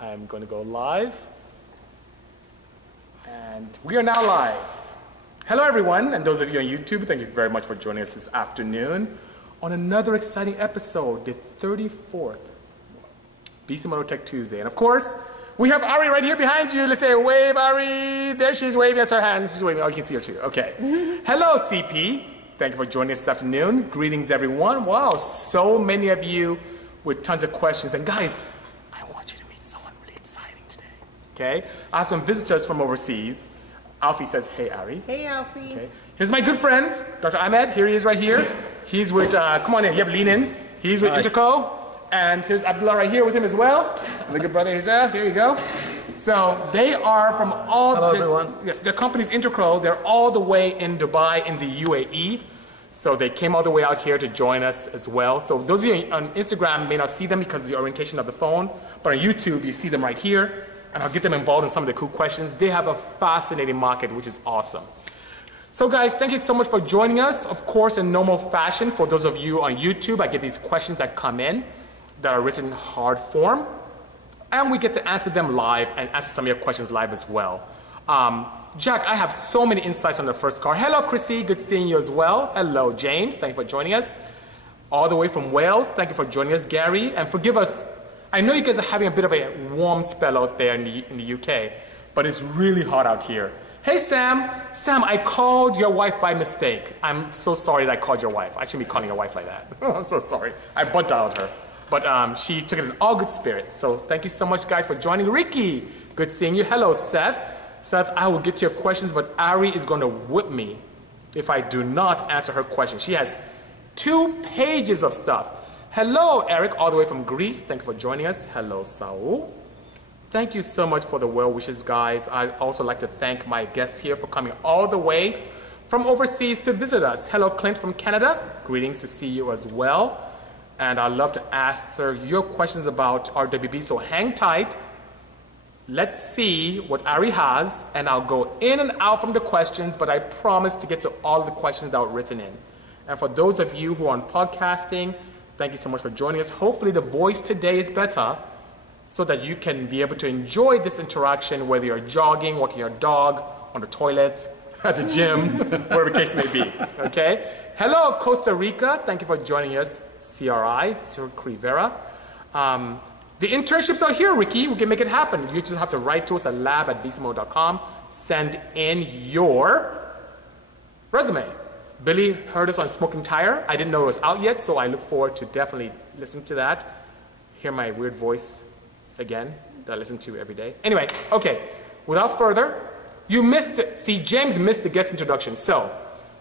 I'm going to go live. And we are now live. Hello everyone, and those of you on YouTube, thank you very much for joining us this afternoon on another exciting episode, the 34th Bisimoto Tech Tuesday. And of course, we have Ari right here behind you. Let's say wave, Ari. There she's waving. That's her hand. She's waving. Oh, you can see her too. Okay. Hello, CP. Thank you for joining us this afternoon. Greetings, everyone. Wow, so many of you with tons of questions. And guys, I want you to meet someone really exciting today. Okay? I have some visitors from overseas. Alfie says, hey, Ari. Hey, Alfie. Okay. Here's my good friend, Dr. Ahmed. Here he is right here. He's with, come on in, you have lean in. He's with Interco. And here's Abdullah right here with him as well. My good brother, here you go. So they are from all Hello, everyone. Yes, their company's Interco. They're all the way in Dubai in the UAE. So they came all the way out here to join us as well. So those of you on Instagram may not see them because of the orientation of the phone, but on YouTube, you see them right here. And I'll get them involved in some of the cool questions. They have a fascinating market, which is awesome. So guys, thank you so much for joining us. Of course, in normal fashion, for those of you on YouTube, I get these questions that come in that are written in hard form. And we get to answer them live and answer some of your questions live as well. Jack, I have so many insights on the first car. Hello, Chrissy. Good seeing you as well. Hello, James. Thank you for joining us. All the way from Wales. Thank you for joining us, Gary. And forgive us. I know you guys are having a bit of a warm spell out there in the UK, but it's really hot out here. Hey, Sam. Sam, I called your wife by mistake. I'm so sorry that I called your wife. I shouldn't be calling your wife like that. I'm so sorry. I butt dialed her. But she took it in all good spirits. So thank you so much, guys, for joining. Ricky, good seeing you. Hello, Seth. Seth, I will get to your questions, but Ari is going to whip me if I do not answer her question. She has 2 pages of stuff. Hello, Eric, all the way from Greece. Thank you for joining us. Hello, Saul. Thank you so much for the well wishes, guys. I'd also like to thank my guests here for coming all the way from overseas to visit us. Hello, Clint from Canada. Greetings to see you as well. And I'd love to answer your questions about RWB, so hang tight. Let's see what Ari has, and I'll go in and out from the questions, but I promise to get to all of the questions that were written in. And for those of you who are on podcasting, thank you so much for joining us. Hopefully the voice today is better so that you can be able to enjoy this interaction, whether you're jogging, walking your dog, on the toilet, at the gym, whatever the case may be, okay? Hello, Costa Rica. Thank you for joining us. CRI, Sir Rivera. The internships are here, Ricky. We can make it happen. You just have to write to us at lab@bisimoto.com. Send in your resume. Billy heard us on Smoking Tire. I didn't know it was out yet, so I look forward to definitely listening to that. Hear my weird voice again that I listen to every day. Anyway, okay. Without further, you missed it. See, James missed the guest introduction. So,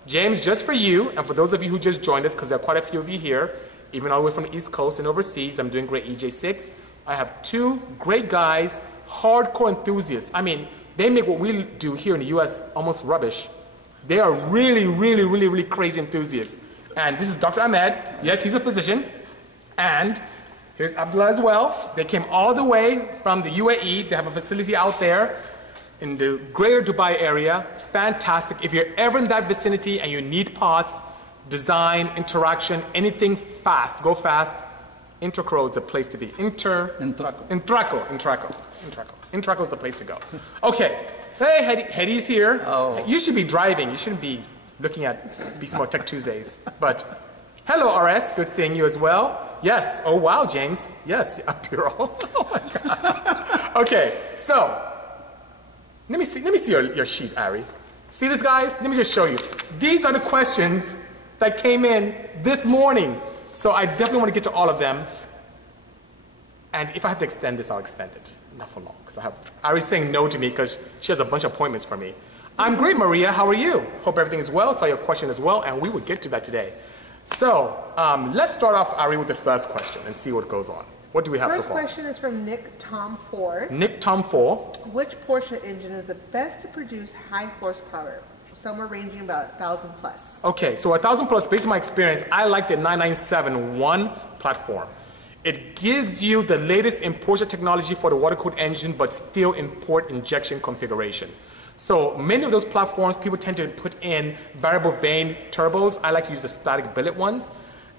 James, just for you, and for those of you who just joined us, because there are quite a few of you here, even all the way from the East Coast and overseas, I'm doing great EJ6. I have 2 great guys, hardcore enthusiasts. I mean, they make what we do here in the US almost rubbish. They are really crazy enthusiasts. And this is Dr. Ahmed. Yes, he's a physician. And here's Abdullah as well. They came all the way from the UAE. They have a facility out there in the greater Dubai area. Fantastic. If you're ever in that vicinity and you need parts, design, interaction, anything fast, go fast, Interco is the place to be. Intraco is the place to go. Okay. Hey, Hedi's here. Oh. You should be driving. You shouldn't be looking at Bisimoto Tech Tuesdays. But hello, RS. Good seeing you as well. Yes. Oh, wow, James. Yes, Apiro. Oh, my God. Okay, so let me see your sheet, Ari. See this, guys? Let me just show you. These are the questions that came in this morning. So I definitely want to get to all of them. And if I have to extend this, I'll extend it. Not for long, because Ari's saying no to me because she has a bunch of appointments for me. I'm great, Maria. How are you? Hope everything is well. Saw your question as well, and we will get to that today. So let's start off, Ari, with the first question and see what goes on. What do we have so far? First question is from Nick Tom 4. Nick Tom 4. Which Porsche engine is the best to produce high horsepower? Somewhere ranging about 1,000 plus. Okay, so 1,000 plus, based on my experience, I like the 997-1 platform. It gives you the latest in Porsche technology for the water-cooled engine, but still in port injection configuration. So many of those platforms, people tend to put in variable vane turbos. I like to use the static billet ones,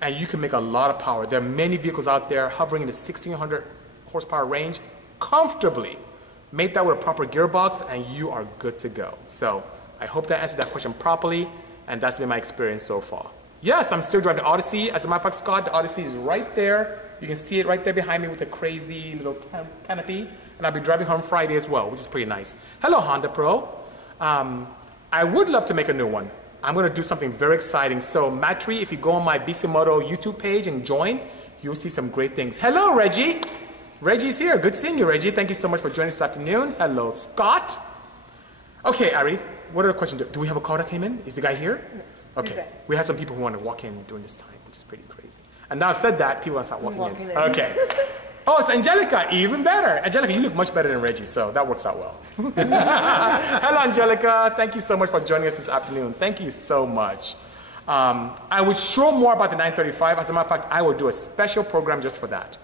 and you can make a lot of power. There are many vehicles out there hovering in the 1,600 horsepower range. comfortably. Make that with a proper gearbox and you are good to go. So I hope that answered that question properly, and that's been my experience so far. Yes, I'm still driving the Odyssey. As a matter of fact, Scott, the Odyssey is right there. You can see it right there behind me with the crazy little canopy. And I'll be driving home Friday as well, which is pretty nice. Hello, Honda Pro. I would love to make a new one. I'm going to do something very exciting. So, Matri, if you go on my Bisimoto YouTube page and join, you'll see some great things. Hello, Reggie. Reggie's here. Good seeing you, Reggie. Thank you so much for joining this afternoon. Hello, Scott. Okay, Ari, what other questions? Do we have a call that came in? Is the guy here? Okay. We have some people who want to walk in during this time, which is pretty crazy. And now I've said that, people want to start walking in. Okay. Oh, it's Angelica. Even better. Angelica, you look much better than Reggie, so that works out well. Hello, Angelica. Thank you so much for joining us this afternoon. Thank you so much. I would show more about the 935. As a matter of fact, I will do a special program just for that.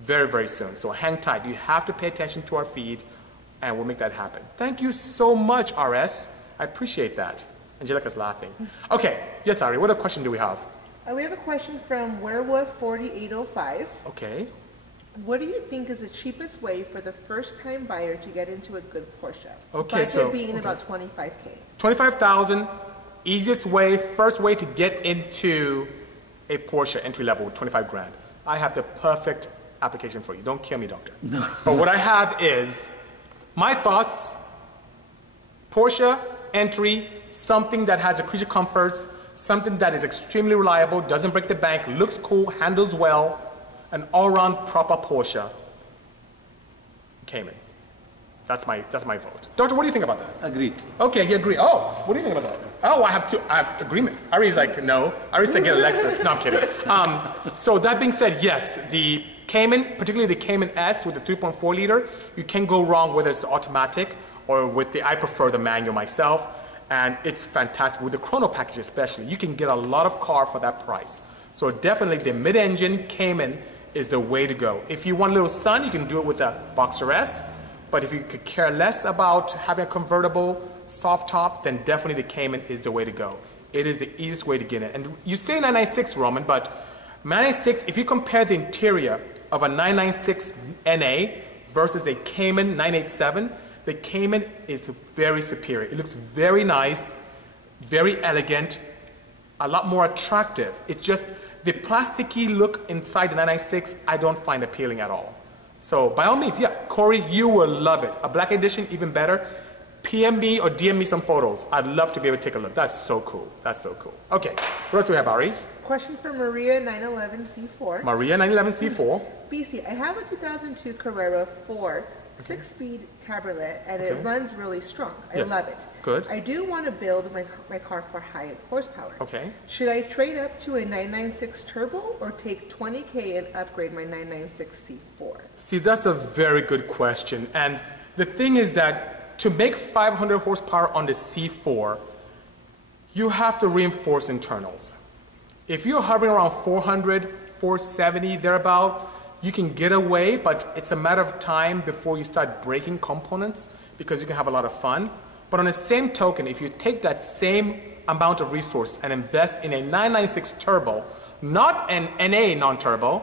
Very, very soon. So hang tight. You have to pay attention to our feed, and we'll make that happen. Thank you so much, RS. I appreciate that. Angelica's laughing. Okay. Yes, Ari, what other question do we have? We have a question from Werewolf4805. Okay. What do you think is the cheapest way for the first-time buyer to get into a good Porsche? Okay, budget so being about 25K. 25,000. Easiest way, first way to get into a Porsche entry level with 25 grand. I have the perfect application for you. Don't kill me, doctor. No. But what I have is my thoughts, Porsche entry, something that has a creature comforts, something that is extremely reliable, doesn't break the bank, looks cool, handles well, an all-around proper Porsche Cayman. That's my vote. Doctor, what do you think about that? Agreed. Okay, he agreed. Oh, what do you think about that? Oh, I have agreement. Ari's like, no. Ari said get a Lexus. No, I'm kidding. So that being said, yes, the Cayman, particularly the Cayman S with the 3.4 liter, you can't go wrong whether it's the automatic or with the, I prefer the manual myself, and it's fantastic. With the Chrono package especially, you can get a lot of car for that price. So definitely the mid-engine Cayman is the way to go. If you want a little sun, you can do it with a Boxster S, but if you could care less about having a convertible soft top, then definitely the Cayman is the way to go. It is the easiest way to get in. And you say 996, Roman, but 996, if you compare the interior of a 996 NA versus a Cayman 987, the Cayman is very superior. It looks very nice, very elegant, a lot more attractive. It's just the plasticky look inside the 996 I don't find appealing at all. So by all means, yeah, Corey, you will love it. A black edition, even better. PM me or DM me some photos. I'd love to be able to take a look. That's so cool. That's so cool. Okay, what else do we have, Ari? Question from Maria 911C4. Maria 911C4. Bisi, I have a 2002 Carrera 4 6-speed cabriolet, and it runs really strong. I love it. Good. I do want to build my car for high horsepower. Okay. Should I trade up to a 996 turbo or take 20K and upgrade my 996 C4? See, that's a very good question. And the thing is that to make 500 horsepower on the C4, you have to reinforce internals. If you're hovering around 400, 470, thereabout, you can get away, but it's a matter of time before you start breaking components because you can have a lot of fun. But on the same token, if you take that same amount of resource and invest in a 996 turbo, not an NA non-turbo,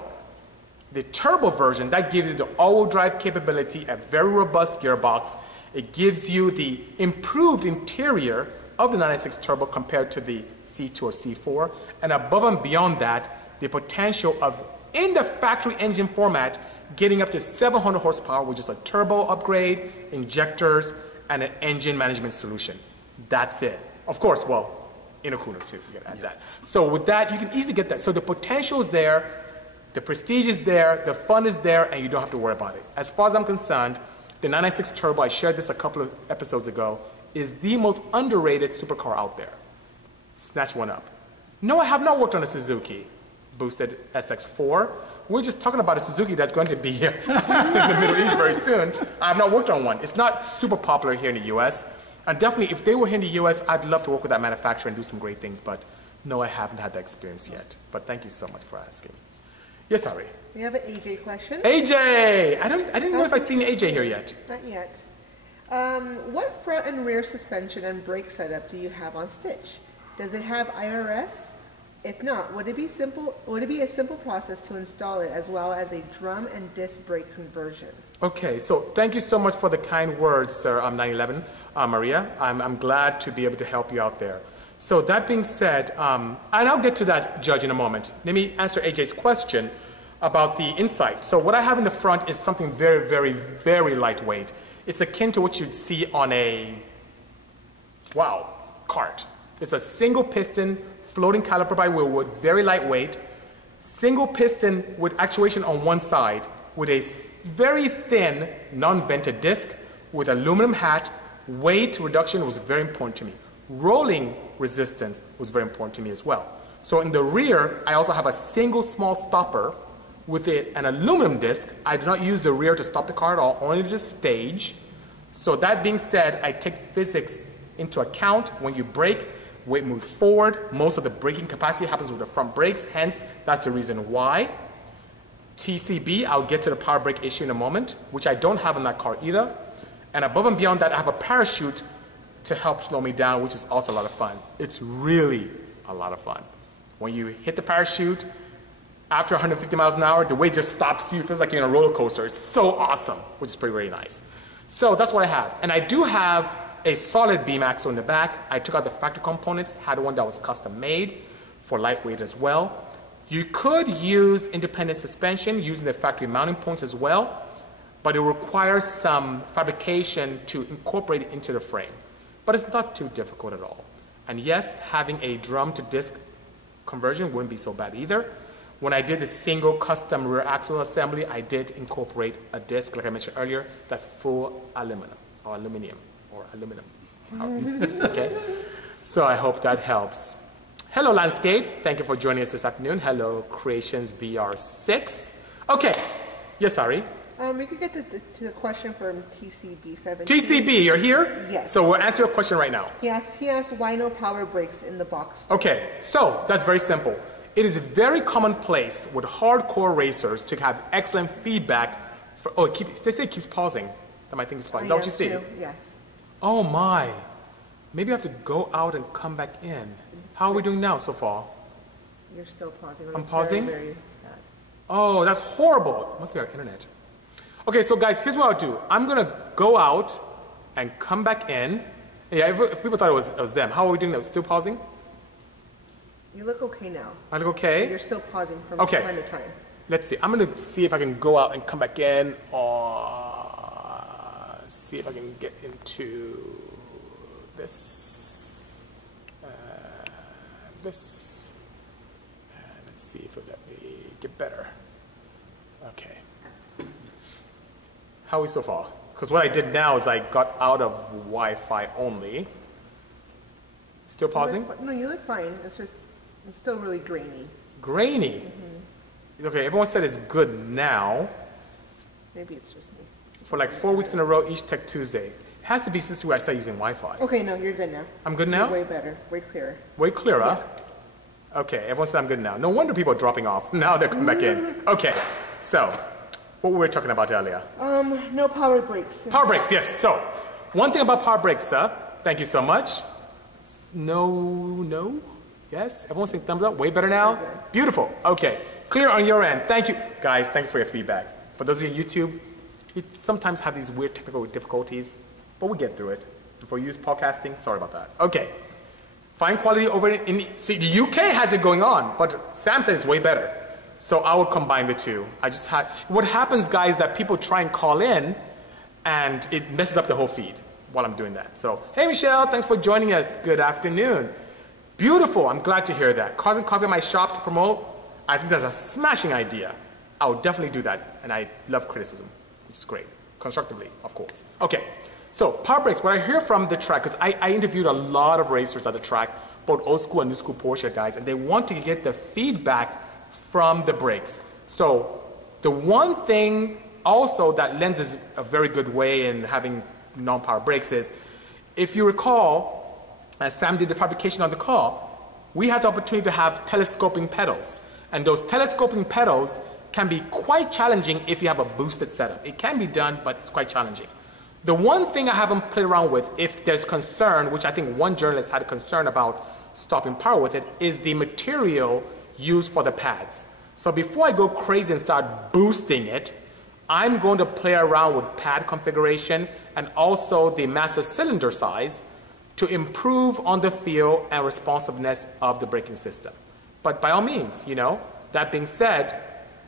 the turbo version, that gives you the all-wheel drive capability, a very robust gearbox. It gives you the improved interior of the 996 turbo compared to the C2 or C4. And above and beyond that, the potential of, in the factory engine format, getting up to 700 horsepower with just a turbo upgrade, injectors, and an engine management solution. That's it. Of course, well, intercooler too, you can add that. So with that, you can easily get that. So the potential is there, the prestige is there, the fun is there, and you don't have to worry about it. As far as I'm concerned, the 996 turbo, I shared this a couple of episodes ago, is the most underrated supercar out there. Snatch one up. No, I have not worked on a Suzuki boosted SX4. We're just talking about a Suzuki that's going to be in the Middle East very soon. I've not worked on one. It's not super popular here in the US. And definitely, if they were here in the US, I'd love to work with that manufacturer and do some great things. But no, I haven't had that experience yet. But thank you so much for asking. Yes, Ari? We have an AJ question. AJ! I didn't know if I've seen AJ here yet. Not yet. What front and rear suspension and brake setup do you have on Stitch? Does it have IRS? If not, would it be a simple process to install it as well as a drum and disc brake conversion? Okay, so thank you so much for the kind words, sir, 911, Maria. I'm glad to be able to help you out there. So that being said, and I'll get to that, Judge, in a moment. Let me answer AJ's question about the inside. So what I have in the front is something very, very, very lightweight. It's akin to what you'd see on a, wow, cart. It's a single piston, floating caliper by wheel wood, very lightweight, single piston with actuation on one side, with a very thin, non-vented disc, with aluminum hat. Weight reduction was very important to me. Rolling resistance was very important to me as well. So in the rear, I also have a single small stopper with an aluminum disc. I do not use the rear to stop the car at all, only to stage. So that being said, I take physics into account. When you brake, weight moves forward. Most of the braking capacity happens with the front brakes, hence that's the reason why. TCB, I'll get to the power brake issue in a moment, which I don't have in that car either. And above and beyond that, I have a parachute to help slow me down, which is also a lot of fun. It's really a lot of fun. When you hit the parachute, after 150 miles an hour, the weight just stops you. It feels like you're in a roller coaster. It's so awesome, which is pretty, very nice. So that's what I have. And I do have a solid beam axle in the back. I took out the factory components, had one that was custom made for lightweight as well. You could use independent suspension using the factory mounting points as well, but it requires some fabrication to incorporate it into the frame. But it's not too difficult at all. And yes, having a drum to disc conversion wouldn't be so bad either. When I did the single custom rear axle assembly, I did incorporate a disc, like I mentioned earlier, that's full aluminum. Okay? So I hope that helps. Hello, Landscape. Thank you for joining us this afternoon. Hello, Creations VR6. Okay. Yes, Ari? We could get to the question from TCB17. TCB, you're here? Yes. So we'll answer your question right now. He asked why no power brakes in the box. Okay, so that's very simple. It is very commonplace with hardcore racers to have excellent feedback. They say it keeps pausing. That might think it's pausing. Is that what you see? Too. Yes. Oh my. Maybe I have to go out and come back in. How are we doing now so far? You're still pausing. I'm pausing? Very, very bad. Oh, that's horrible. It must be our internet. Okay, so guys, here's what I'll do. I'm going to go out and come back in. Yeah, if people thought it was them. How are we doing now? Still pausing? You look okay now. I look okay? But you're still pausing from okay. time to time. Let's see. I'm going to see if I can go out and come back in, or see if I can get into this. This. And let's see if it'll let me get better. Okay. How are we so far? Because what I did now is I got out of Wi-Fi only. Still pausing? No, you look fine. It's still really grainy. Grainy? Mm-hmm. Okay, everyone said it's good now. Maybe it's just me. For like 4 weeks in a row, each Tech Tuesday. It has to be since I started using Wi-Fi. Okay, no, you're good now. I'm good now? You're way better, way clearer. Way clearer? Yeah. Okay, everyone said I'm good now. No wonder people are dropping off. Now they're coming back in. Okay, so what were we talking about earlier? No power brakes. Power brakes, yes. So, one thing about power brakes, sir. Thank you so much. No, yes. Everyone saying thumbs up. Way better now. Okay. Beautiful. Okay, clear on your end. Thank you, guys. Thank you for your feedback. For those of you on YouTube, you sometimes have these weird technical difficulties, but we get through it. And for you podcasting, sorry about that. Okay, fine quality over in. See, the UK has it going on, but Sam says it's way better. So I will combine the two. What happens, guys, that people try and call in, and it messes up the whole feed while I'm doing that. So, hey, Michelle, thanks for joining us. Good afternoon. Beautiful. I'm glad to hear that. Causing coffee at my shop to promote, I think that's a smashing idea. I would definitely do that, and I love criticism, which is great. Constructively, of course. Okay, so power brakes, what I hear from the track, because I interviewed a lot of racers at the track, both old school and new school Porsche guys, and they want to get the feedback from the brakes. So the one thing also that lends is a very good way in having non-power brakes is, if you recall, as Sam did the fabrication on the car, we had the opportunity to have telescoping pedals. And those telescoping pedals can be quite challenging if you have a boosted setup. It can be done, but it's quite challenging. The one thing I haven't played around with, if there's concern, which I think one journalist had a concern about stopping power with it is the material used for the pads. So before I go crazy and start boosting it, I'm going to play around with pad configuration and also the master cylinder size to improve on the feel and responsiveness of the braking system. But by all means, you know, that being said,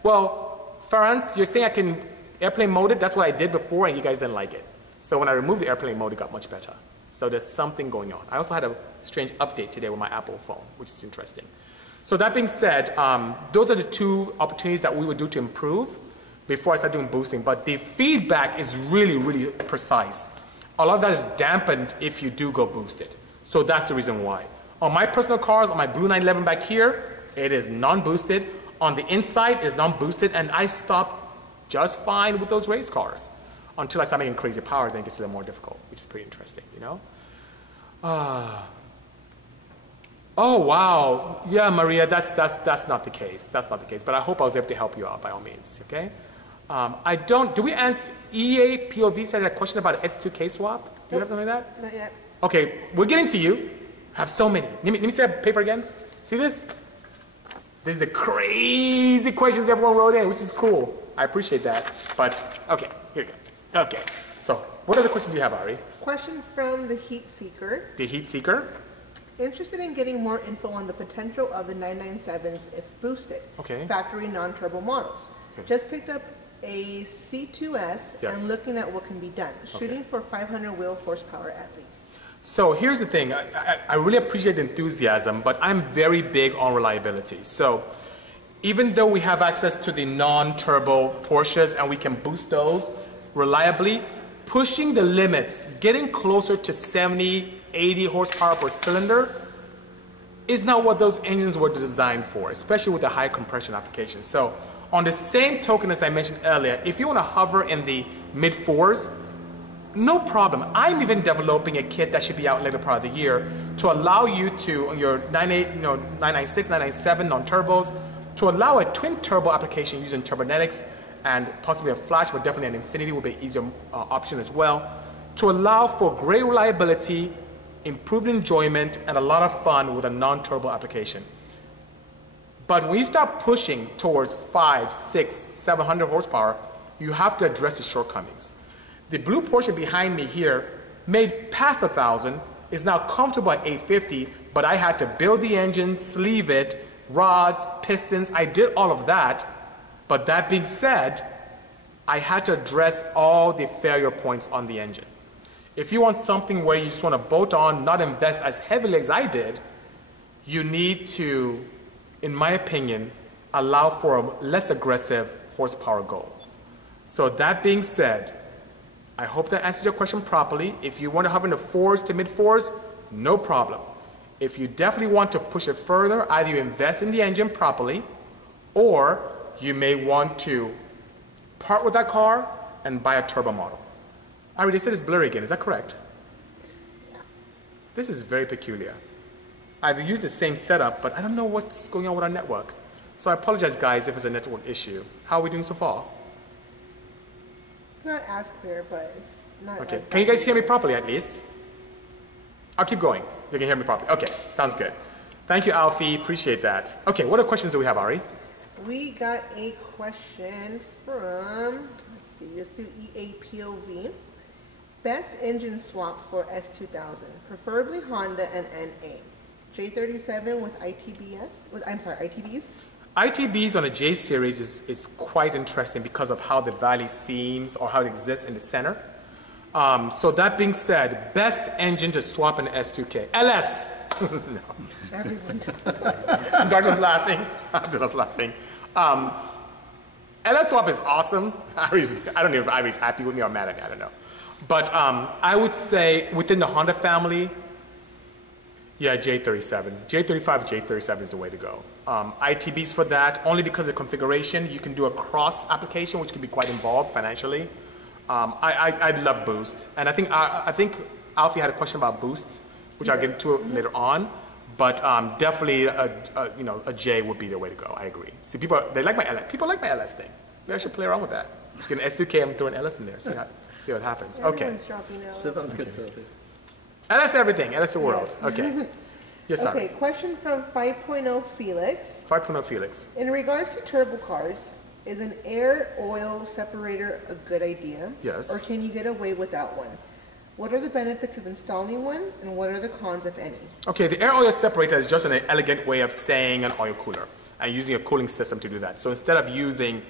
well, Ferenc, you're saying I can airplane mode it? That's what I did before and you guys didn't like it. So when I removed the airplane mode, it got much better. So there's something going on. I also had a strange update today with my Apple phone, which is interesting. So that being said, those are the two opportunities that we would do to improve before I start doing boosting. But the feedback is really, really precise. A lot of that is dampened if you do go boosted. So that's the reason why. On my personal cars, on my Blue 911 back here, it is non-boosted. On the inside, it's non-boosted, and I stop just fine with those race cars until I start making crazy power, then it gets a little more difficult, which is pretty interesting, you know? Oh, wow. Yeah, Maria, that's not the case. That's not the case. But I hope I was able to help you out by all means, okay? Do we answer, EA POV said a question about S2K swap? Do you have something like that? Not yet. Okay, we're getting to you. I have so many. Let me see that paper again. See this? This is the crazy questions everyone wrote in, which is cool. I appreciate that. But, okay, here we go. Okay, so what other questions do you have, Ari? Question from the Heat Seeker. The Heat Seeker? Interested in getting more info on the potential of the 997s if boosted. Okay. Factory non-turbo models. Okay. Just picked up a C2S Yes. and looking at what can be done. Shooting for 500 wheel horsepower at least. So here's the thing. I really appreciate the enthusiasm, but I'm very big on reliability. So even though we have access to the non-turbo Porsches and we can boost those reliably, pushing the limits, getting closer to 70, 80 horsepower per cylinder is not what those engines were designed for, especially with the high compression application. So on the same token as I mentioned earlier, if you want to hover in the mid fours, no problem. I'm even developing a kit that should be out later part of the year to allow you to, on your 996, 997 non-turbos, to allow a twin turbo application using turbonetics and possibly a flash, but definitely an infinity will be an easier option as well, to allow for great reliability, improved enjoyment, and a lot of fun with a non-turbo application. But when you start pushing towards 500, 600, 700 horsepower, you have to address the shortcomings. The blue Porsche behind me here, made past 1,000, is now comfortable at 850, but I had to build the engine, sleeve it, rods, pistons, I did all of that. But that being said, I had to address all the failure points on the engine. If you want something where you just want to bolt on, not invest as heavily as I did, you need to, in my opinion, allow for a less aggressive horsepower goal. So that being said, I hope that answers your question properly. If you want to hover in the fours to mid fours, no problem. If you definitely want to push it further, either you invest in the engine properly, or you may want to part with that car and buy a turbo model. I already said it's blurry again, is that correct? Yeah. This is very peculiar. I've used the same setup, but I don't know what's going on with our network. So I apologize, guys, if it's a network issue. How are we doing so far? Not as clear, but it's not Okay, as can you guys hear me properly at least? I'll keep going. You can hear me properly. Okay, sounds good. Thank you, Alfie, appreciate that. Okay, what other questions do we have, Ari? We got a question from, let's do EAPOV. Best engine swap for S2000, preferably Honda and NA. J37 with ITBs? ITBs on a J series is quite interesting because of how the valley seems or how it exists in the center. So that being said, best engine to swap an S2K. LS! No. Everyone Doctor's laughing. Abdullah's laughing. LS swap is awesome. I don't know if Ivy's happy with me or mad at me, I don't know. But I would say within the Honda family, yeah, J37. J35, J37 is the way to go. ITBs for that, only because of configuration. You can do a cross application, which can be quite involved financially. I'd love Boost. And I think Alfie had a question about Boost, which I'll get into later on. But definitely, a J would be the way to go. I agree. See, people like my LS thing. Maybe I should play around with that. Get an S2K and throw an LS in there. See what happens. Okay. Everyone's dropping LS. LS everything. LS the world. Okay. Yes, sir. Okay, question from 5.0 Felix. 5.0 Felix. In regards to turbo cars, is an air oil separator a good idea? Yes. Or can you get away without one? What are the benefits of installing one, and what are the cons, if any? Okay, the air oil separator is just an elegant way of saying an oil cooler and using a cooling system to do that. So instead of using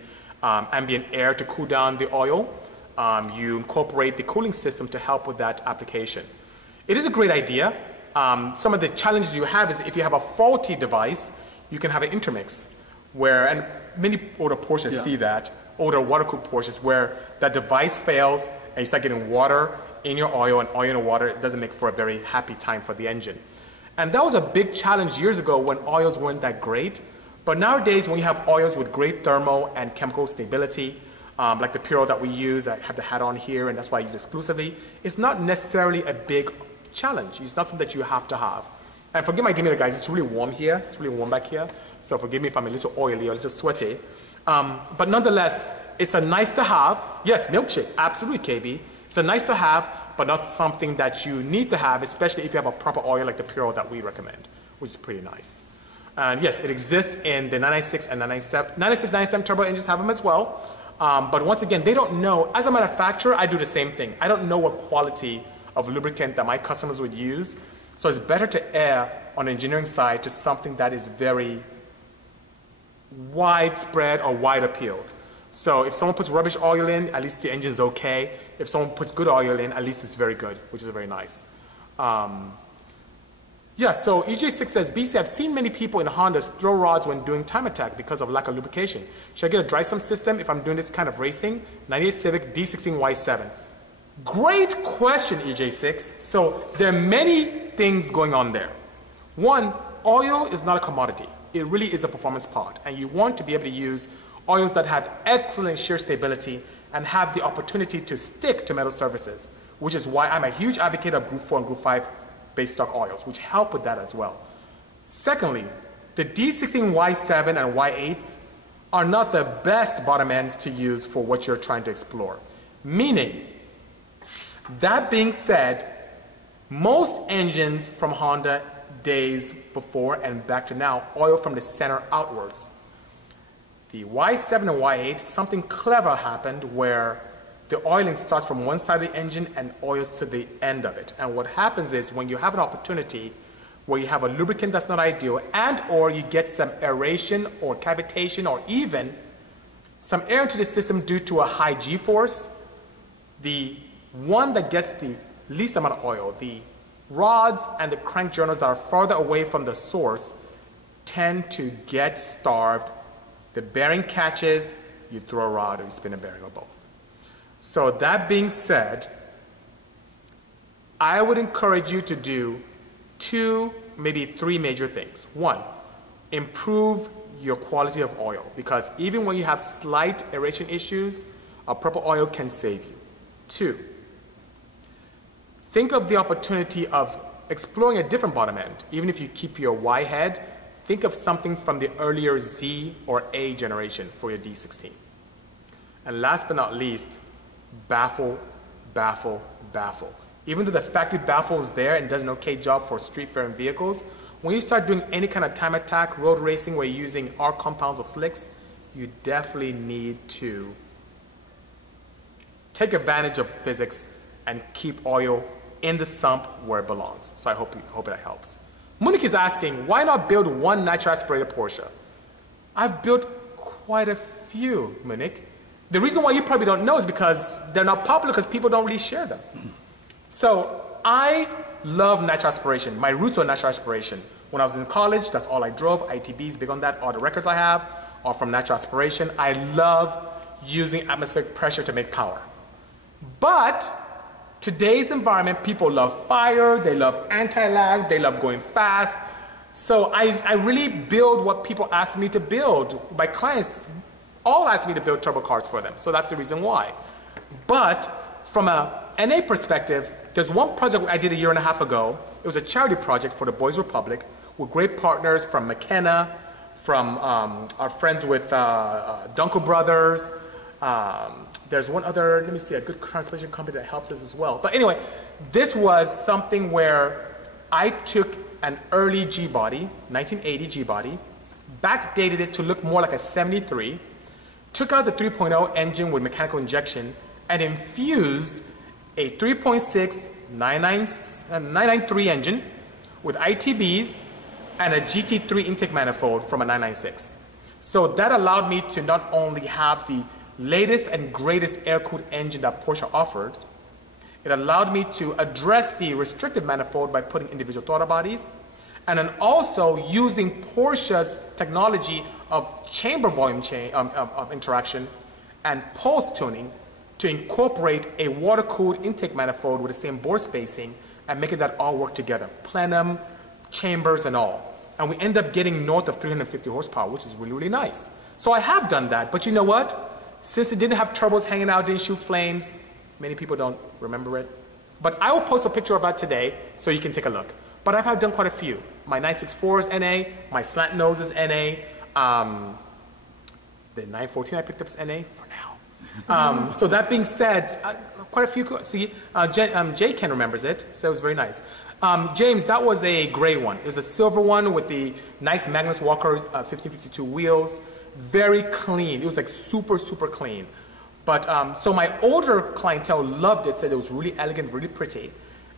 ambient air to cool down the oil, you incorporate the cooling system to help with that application. It is a great idea. Some of the challenges you have is if you have a faulty device, you can have an intermix where, and many older Porsches see that, older water-cooled Porsches, where that device fails and you start getting water in your oil and oil in the water. It doesn't make for a very happy time for the engine. And that was a big challenge years ago when oils weren't that great. But nowadays, when you have oils with great thermal and chemical stability, like the Puro that we use, I have the hat on here, and that's why I use exclusively, it's not necessarily a big challenge. It's not something that you have to have. And forgive my demeanor, guys, it's really warm here. It's really warm back here. So forgive me if I'm a little oily or a little sweaty. But nonetheless, it's a nice to have. Yes, milkshake, absolutely, KB. It's a nice to have, but not something that you need to have, especially if you have a proper oil like the Puro that we recommend, which is pretty nice. And yes, it exists in the 996 and 997. 996, 997 turbo engines have them as well. But once again, they don't know. As a manufacturer, I do the same thing. I don't know what quality of lubricant that my customers would use. So it's better to err on the engineering side to something that is very widespread or wide appealed. So if someone puts rubbish oil in, at least the engine's okay. If someone puts good oil in, at least it's very good, which is very nice. Yeah, so EJ6 says, Bisi, I've seen many people in Hondas throw rods when doing time attack because of lack of lubrication. Should I get a dry sump system if I'm doing this kind of racing? 98 Civic D16Y7. Great question, EJ6. So there are many things going on there. One, oil is not a commodity. It really is a performance part. And you want to be able to use oils that have excellent shear stability and have the opportunity to stick to metal surfaces, which is why I'm a huge advocate of Group 4 and Group 5 base stock oils, which help with that as well. Secondly, the D16Y7 and Y8s are not the best bottom ends to use for what you're trying to explore. Meaning, that being said, most engines from Honda days before and back to now oil from the center outwards. The Y7 and Y8, something clever happened where the oiling starts from one side of the engine and oils to the end of it. And what happens is when you have an opportunity where you have a lubricant that's not ideal and or you get some aeration or cavitation or even some air into the system due to a high G-force, the one that gets the least amount of oil, the rods and the crank journals that are farther away from the source tend to get starved. The bearing catches, you throw a rod or you spin a bearing or both. So that being said, I would encourage you to do 2, maybe 3 major things. 1, improve your quality of oil, because even when you have slight aeration issues, a proper oil can save you. 2, think of the opportunity of exploring a different bottom end. Even if you keep your Y head, think of something from the earlier Z or A generation for your D16. And last but not least, baffle, baffle, baffle. Even though the factory baffle is there and does an okay job for street faring vehicles, when you start doing any kind of time attack, road racing where you're using R compounds or slicks, you definitely need to take advantage of physics and keep oil in the sump where it belongs. So I hope that helps. Monique is asking, why not build one nitro aspirated Porsche? I've built quite a few, Monique. The reason why you probably don't know is because they're not popular because people don't really share them. So I love natural aspiration. My roots were natural aspiration. When I was in college, that's all I drove. ITB is big on that. All the records I have are from natural aspiration. I love using atmospheric pressure to make power. But today's environment, people love fire, they love anti-lag, they love going fast. So I really build what people ask me to build. My clients all ask me to build turbo cars for them. So that's the reason why. But from a NA perspective, there's one project I did a 1.5 years ago. It was a charity project for the Boys Republic with great partners from McKenna, from our friends with Dunkel Brothers. There's one other, let me see, a good transportation company that helped us as well. But anyway, this was something where I took an early G-body, 1980 G-body, backdated it to look more like a 73, took out the 3.0 engine with mechanical injection, and infused a 3.6 993 engine with ITBs and a GT3 intake manifold from a 996. So that allowed me to not only have the latest and greatest air-cooled engine that Porsche offered, it allowed me to address the restricted manifold by putting individual throttle bodies, and then also using Porsche's technology of chamber volume of interaction and pulse tuning to incorporate a water-cooled intake manifold with the same bore spacing and making that all work together, plenum, chambers, and all. And we end up getting north of 350 horsepower, which is really, really nice. So I have done that, but you know what? Since it didn't have turbos hanging out, didn't shoot flames, many people don't remember it. But I will post a picture of that today so you can take a look. But I've done quite a few. My 964 is NA, my slant nose is NA, the 914 I picked up is NA for now. So that being said, quite a few, see, Jay Ken remembers it, so it was very nice. James, that was a gray one. It was a silver one with the nice Magnus Walker 1552 wheels. Very clean. It was like super, super clean. But so my older clientele loved it, said it was really elegant, really pretty.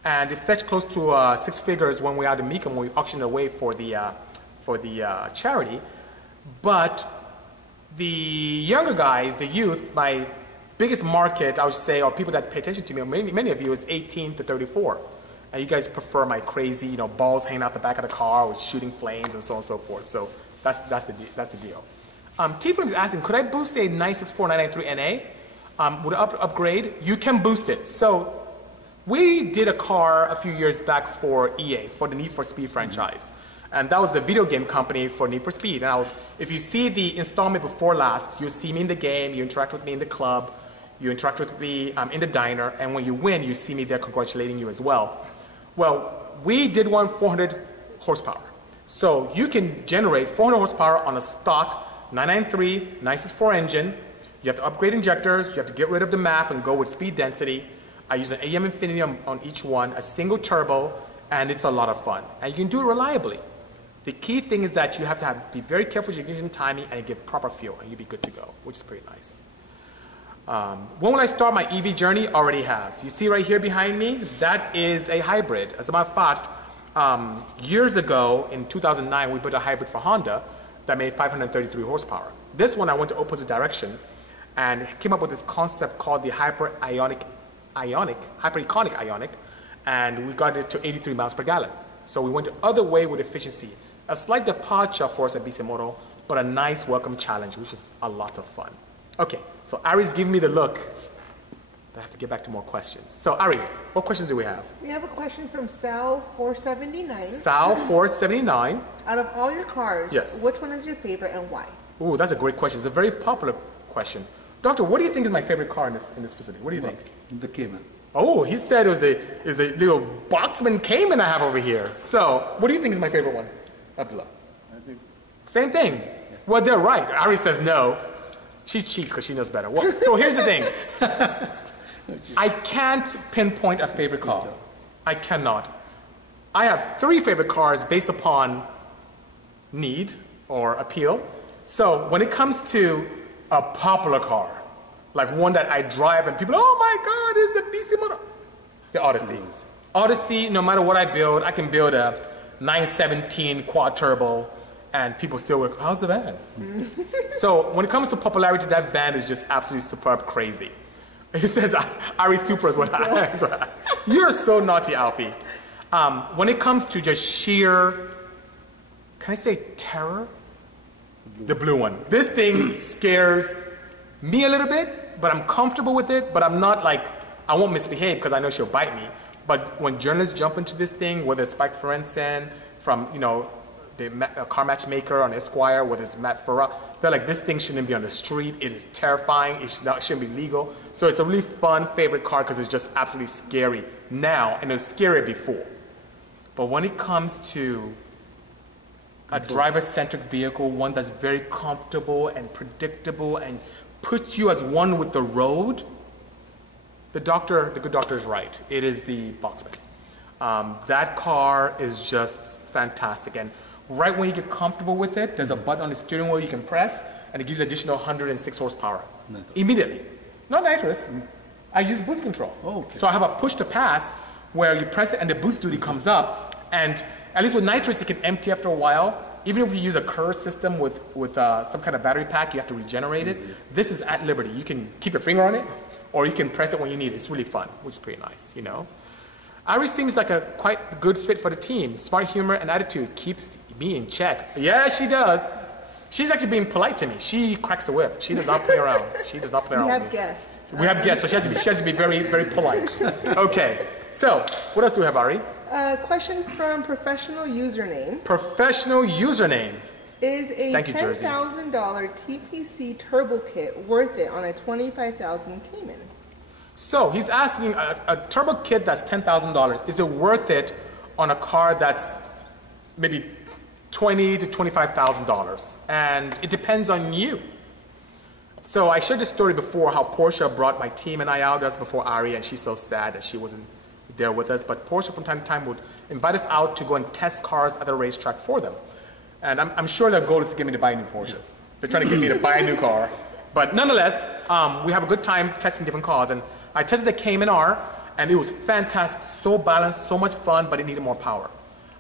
And it fetched close to 6 figures when we were out in Mecum, when we auctioned it away for the charity. But the younger guys, the youth, my biggest market, I would say, or people that pay attention to me, many of you, is 18 to 34. And you guys prefer my crazy, you know, balls hanging out the back of the car with shooting flames and so on and so forth. So that's the deal. T-Flames is asking, could I boost a 964 993 NA? Would it upgrade? You can boost it. So we did a car a few years back for EA, for the Need for Speed franchise. And that was the video game company for Need for Speed. And if you see the installment before last, you'll see me in the game, you interact with me in the club, you interact with me in the diner, and when you win, you see me there congratulating you as well. Well, we did one 400 horsepower. So you can generate 400 horsepower on a stock 993, 964 engine. You have to upgrade injectors, you have to get rid of the MAF and go with speed density. I use an AM Infinity on each one, a single turbo, and it's a lot of fun. And you can do it reliably. The key thing is that you have to be very careful with your ignition timing and get proper fuel, and you'll be good to go, which is pretty nice. When will I start my EV journey? Already have. You see right here behind me? That is a hybrid. As a matter of fact, years ago in 2009, we built a hybrid for Honda that made 533 horsepower. This one I went to opposite direction and came up with this concept called the hyper-econic ionic, and we got it to 83 miles per gallon. So we went the other way with efficiency. A slight departure for us at Bisimoto, but a nice welcome challenge, which is a lot of fun. Okay, so Ari's giving me the look. I have to get back to more questions. So Ari, what questions do we have? We have a question from Sal479. Sal479. Out of all your cars, yes, which one is your favorite and why? Ooh, that's a great question. It's a very popular question. Doctor, what do you think is my favorite car in this facility? What do you think? The Cayman. Oh, he said it was the little Boxman Cayman I have over here. So, what do you think is my favorite one, Abdullah? I think same thing. Yeah. Well, they're right. Ari says no. She cheats because she knows better. Well, so here's the thing. I can't pinpoint a favorite car. I cannot. I have 3 favorite cars based upon need or appeal. So when it comes to a popular car, like one that I drive and people, oh my God, it's the Bisimoto. The Odyssey. Odyssey, no matter what I build, I can build a 917 quad turbo and people still work, how's the van? So when it comes to popularity, that van is just absolutely superb crazy. He says, Ari Super is what I, you're so naughty, Alfie. When it comes to just sheer, can I say terror? The blue one. This thing scares me a little bit, but I'm comfortable with it, but I'm not like, I won't misbehave because I know she'll bite me. But when journalists jump into this thing, whether it's Spike Ferenczen from, you know, the car matchmaker on Esquire, whether it's Matt Farah, they're like, this thing shouldn't be on the street. It is terrifying. It shouldn't be legal. So it's a really fun favorite car because it's just absolutely scary now, and it was scarier before. But when it comes to a driver-centric vehicle, one that's very comfortable and predictable and puts you as one with the road, the good doctor is right. It is the Boxman. That car is just fantastic. And right when you get comfortable with it, there's a button on the steering wheel you can press, and it gives additional 106 horsepower immediately. Not nitrous. I use boost control. Oh, okay. So I have a push to pass where you press it and the boost duty comes up. And at least with nitrous, it can empty after a while. Even if you use a curve system with some kind of battery pack, you have to regenerate it. This is at liberty. You can keep your finger on it, or you can press it when you need it. It's really fun, which is pretty nice, you know. Ari seems like a quite good fit for the team. Smart humor and attitude keeps me in check. Yeah, she does. She's actually being polite to me. She cracks the whip. She does not play around. She does not play around. We with have me. guests. We have guests, so she has to be very, very polite. Okay, so what else do we have, Ari? Question from professional username. Professional username. Is a Thank you, Jersey. $10,000 TPC turbo kit worth it on a 25,000 Cayman? So he's asking a turbo kit that's $10,000. Is it worth it on a car that's maybe $20,000 to $25,000? And it depends on you. So I shared this story before how Porsche brought my team and I out. That was before Ari, and she's so sad that she wasn't there with us. But Porsche from time to time would invite us out to go and test cars at the racetrack for them. And I'm sure their goal is to get me to buy new Porsches. They're trying to get me to buy a new car. But nonetheless, we have a good time testing different cars. And I tested the Cayman R, and it was fantastic, so balanced, so much fun, but it needed more power.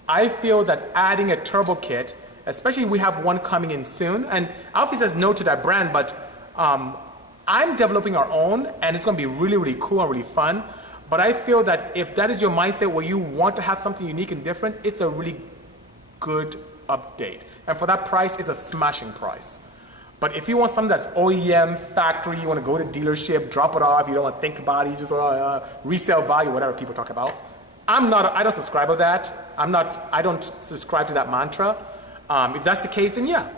I feel that adding a turbo kit, especially we have one coming in soon, and Alfie says no to that brand, but I'm developing our own, and it's going to be really, really cool and really fun. But I feel that if that is your mindset where you want to have something unique and different, it's a really good update. And for that price, it's a smashing price. But if you want something that's OEM, factory, you want to go to dealership, drop it off, you don't want to think about it, you just want resale value, whatever people talk about. I don't subscribe to that. I don't subscribe to that mantra. If that's the case, then yeah,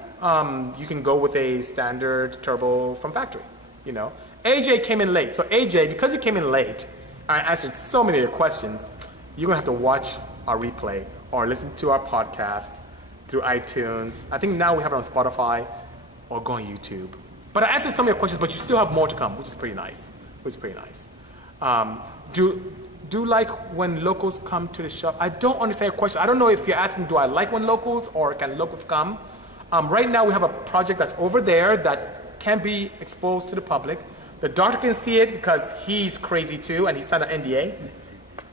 you can go with a standard turbo from factory, you know. AJ came in late. So AJ, because you came in late, I answered so many of your questions, you're going to have to watch our replay or listen to our podcast through iTunes. I think now we have it on Spotify or go on YouTube. But I answered some of your questions, but you still have more to come, which is pretty nice. Do like when locals come to the shop? I don't understand your question. I don't know if you're asking, do I like when locals or can locals come? Right now we have a project that's over there that can be exposed to the public. The doctor can see it because he's crazy too, and he signed an NDA.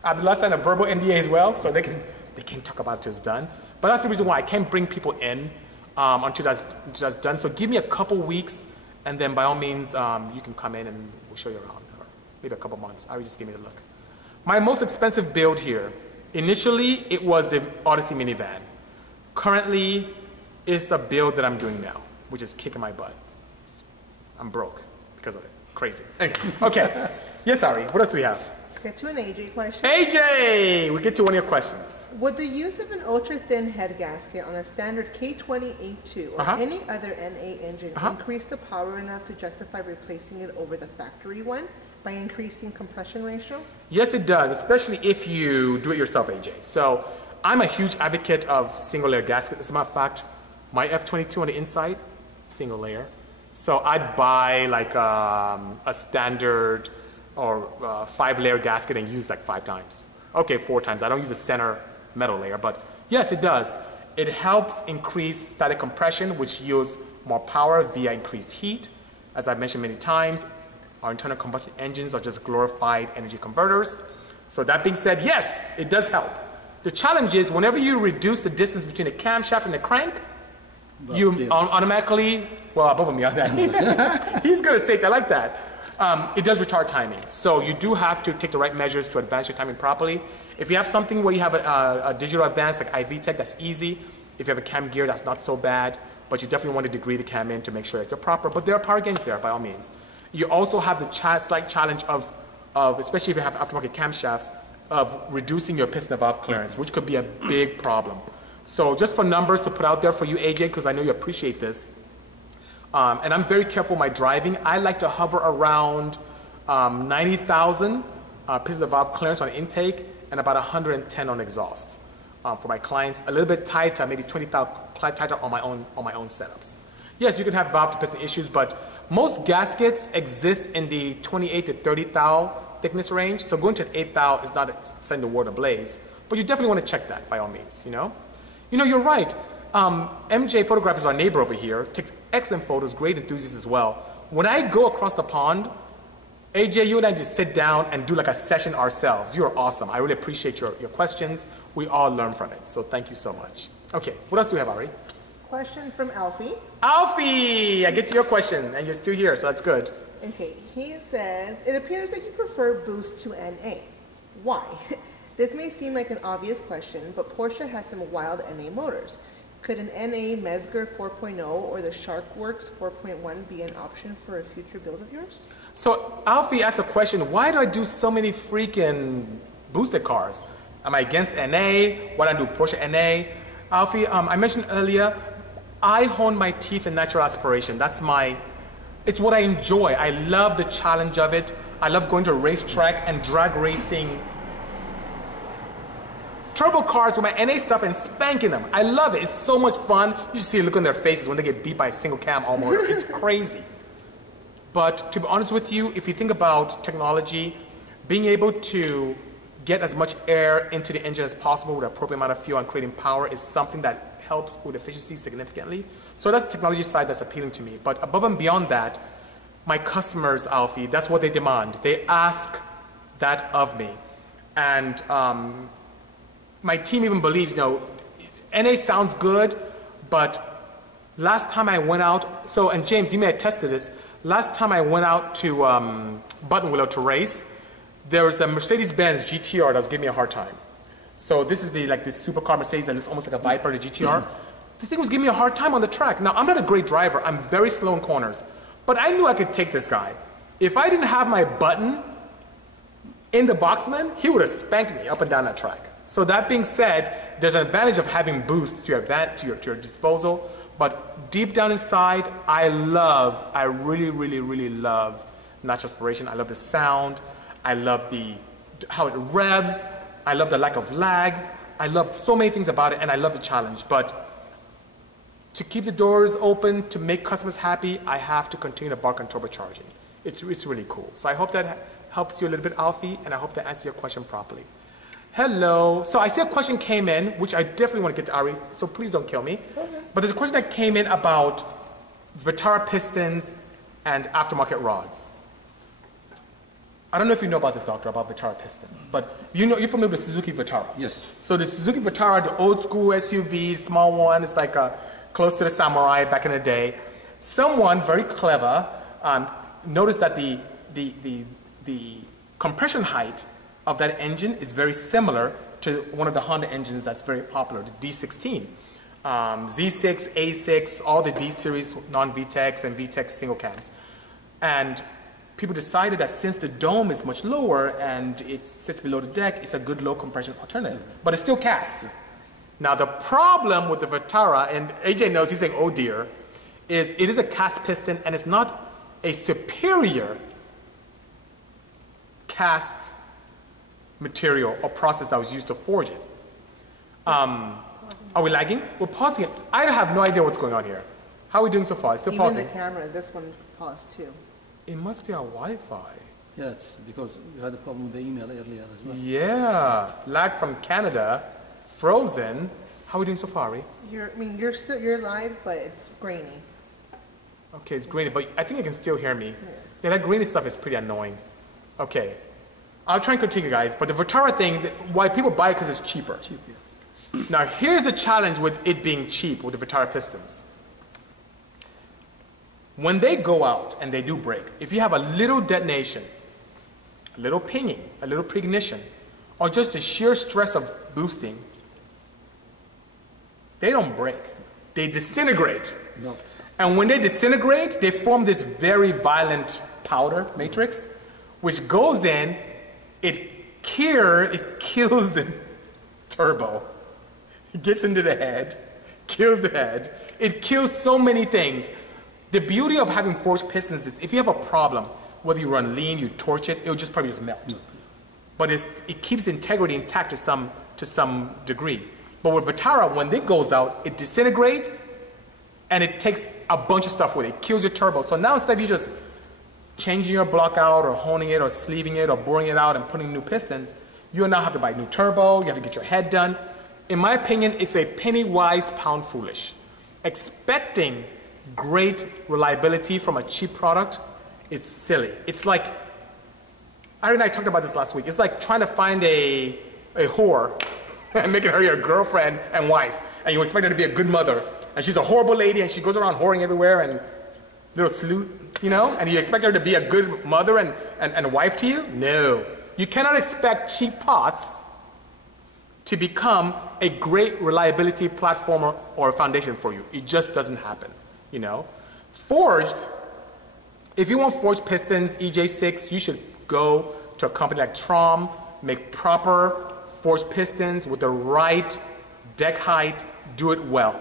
Abdullah signed a verbal NDA as well, so they can talk about it till it's done. But that's the reason why I can't bring people in until that's done. So give me a couple weeks, and then by all means, you can come in and we'll show you around. Or maybe a couple months. Ari just give me a look. My most expensive build here, initially it was the Odyssey minivan. Currently, it's a build that I'm doing now, which is kicking my butt. I'm broke because of it. Crazy. Okay. Yes, Ari, what else do we have? Let's get to an AJ question. AJ! We get to one of your questions. Would the use of an ultra-thin head gasket on a standard K20A2 or any other NA engine increase the power enough to justify replacing it over the factory one by increasing compression ratio? Yes, it does, especially if you do it yourself, AJ. So I'm a huge advocate of single-layer gaskets. As a matter of fact, my F22 on the inside, single layer. So I'd buy like a standard or 5-layer gasket and use like 5 times. Okay, 4 times. I don't use a center metal layer, but yes, it does. It helps increase static compression, which yields more power via increased heat. As I've mentioned many times, our internal combustion engines are just glorified energy converters. So that being said, yes, it does help. The challenge is whenever you reduce the distance between the camshaft and the crank, you automatically, well, above me on that. He's going to say, I like that. It does retard timing. So you do have to take the right measures to advance your timing properly. If you have something where you have a digital advance like IV Tech, that's easy. If you have a cam gear, that's not so bad. But you definitely want to degree the cam in to make sure that you're proper. But there are power gains there, by all means. You also have the slight challenge of, especially if you have aftermarket camshafts, of reducing your piston valve clearance, which could be a big problem. So just for numbers to put out there for you, AJ, because I know you appreciate this, and I'm very careful in my driving, I like to hover around 90,000 piston valve clearance on intake and about 110 on exhaust. For my clients, a little bit tighter, maybe 20,000 tighter on my own necks. Yes, you can have valve to piston issues, but most gaskets exist in the 28 to 30 thou thickness range. So going to an 8 thou is not setting the world ablaze, But you definitely want to check that by all means, you know? You know, you're right. MJ Photograph is our neighbor over here, takes excellent photos, great enthusiast as well. When I go across the pond, AJ, you and I just sit down and do like a session ourselves. You're awesome. I really appreciate your questions. We all learn from it. So thank you so much. Okay, what else do we have, Ari? Question from Alfie. Alfie! I get to your question, and you're still here, so that's good. Okay, he says, it appears that you prefer boost to NA. Why? This may seem like an obvious question, but Porsche has some wild NA motors. Could an NA Mezger 4.0 or the Sharkworks 4.1 be an option for a future build of yours? So Alfie asked a question, why do I do so many freaking boosted cars? Am I against NA? Why don't I do Porsche NA? Alfie, I mentioned earlier, I hone my teeth in natural aspiration. It's what I enjoy. I love the challenge of it. I love going to a racetrack and drag racing turbo cars with my NA stuff and spanking them. I love it. It's so much fun. You just see a look on their faces when they get beat by a single cam all motor. It's crazy. But to be honest with you, if you think about technology, being able to get as much air into the engine as possible with an appropriate amount of fuel and creating power is something that helps with efficiency significantly. So that's the technology side that's appealing to me. But above and beyond that, my customers, Alfie, that's what they demand. They ask that of me. And my team even believes, you know, NA sounds good, but last time I went out, so, and James, you may attest to this, last time I went out to Buttonwillow to race, there was a Mercedes-Benz GTR that was giving me a hard time. So this is this supercar Mercedes that looks almost like a Viper, the GTR. The thing was giving me a hard time on the track. Now, I'm not a great driver. I'm very slow in corners. But I knew I could take this guy. If I didn't have my button in the boxman, he would have spanked me up and down that track. So that being said, there's an advantage of having boost to your disposal. But deep down inside, I really, really, really love natural aspiration. I love the sound. I love how it revs. I love the lack of lag. I love so many things about it, and I love the challenge. But to keep the doors open, to make customers happy, I have to continue to bark on turbocharging. It's really cool. So I hope that helps you a little bit, Alfie, and I hope that answers your question properly. Hello. So I see a question came in, which I definitely want to get to Ari, so please don't kill me. Okay. But there's a question that came in about Vitara pistons and aftermarket rods. I don't know if you know about this, Doctor, about Vitara pistons, but you're familiar with the Suzuki Vitara? Yes. So the Suzuki Vitara, the old school SUV, small one, it's like close to the Samurai back in the day. Someone very clever noticed that the compression height of that engine is very similar to one of the Honda engines that's very popular, the D16. Z6, A6, all the D series non-VTEX and VTEX single cams. And people decided that since the dome is much lower and it sits below the deck, it's a good low compression alternative. But it's still cast. Now the problem with the Vitara, and AJ knows, he's saying, oh dear, is it is a cast piston and it's not a superior cast material or process that was used to forge it. Are we lagging? We're pausing it. I have no idea what's going on here. How are we doing so far? It's still Even pausing. the camera, this one paused too. It must be our Wi-Fi. Yeah, it's because we had a problem with the email earlier as well. Yeah, lag from Canada, frozen. How are we doing so far, Ari? You're live, but it's grainy. Okay, it's grainy, but I think you can still hear me. Yeah, that grainy stuff is pretty annoying. Okay, I'll try and continue, guys. But the Vitara thing, why people buy it because it's cheaper. Cheap, yeah. Now, here's the challenge with it being cheap with the Vitara pistons. When they go out and they do break, if you have a little detonation, a little pinging, a little preignition, or just the sheer stress of boosting, they don't break. They disintegrate. Not. And when they disintegrate, they form this very violent powder matrix, which goes in, it kills the turbo. It gets into the head, kills the head. It kills so many things. The beauty of having forged pistons is if you have a problem, whether you run lean, you torch it, it'll just probably just melt. But it keeps integrity intact to some degree. But with Vitara, when it goes out, it disintegrates and it takes a bunch of stuff with it. It kills your turbo. So now instead of you just changing your block out or honing it or sleeving it or boring it out and putting new pistons, You now have to buy new turbo, you have to get your head done. In my opinion, it's a penny wise, pound foolish. Expecting great reliability from a cheap product is silly. It's like, Ari and I talked about this last week. It's like trying to find a whore and making her your girlfriend and wife. And you expect her to be a good mother. And she's a horrible lady and she goes around whoring everywhere and little sleut, you know? And you expect her to be a good mother and wife to you? No. You cannot expect cheap pots to become a great reliability platformer or a foundation for you. It just doesn't happen, you know? Forged, if you want forged pistons, EJ6, you should go to a company like Trom, make proper forged pistons with the right deck height, do it well.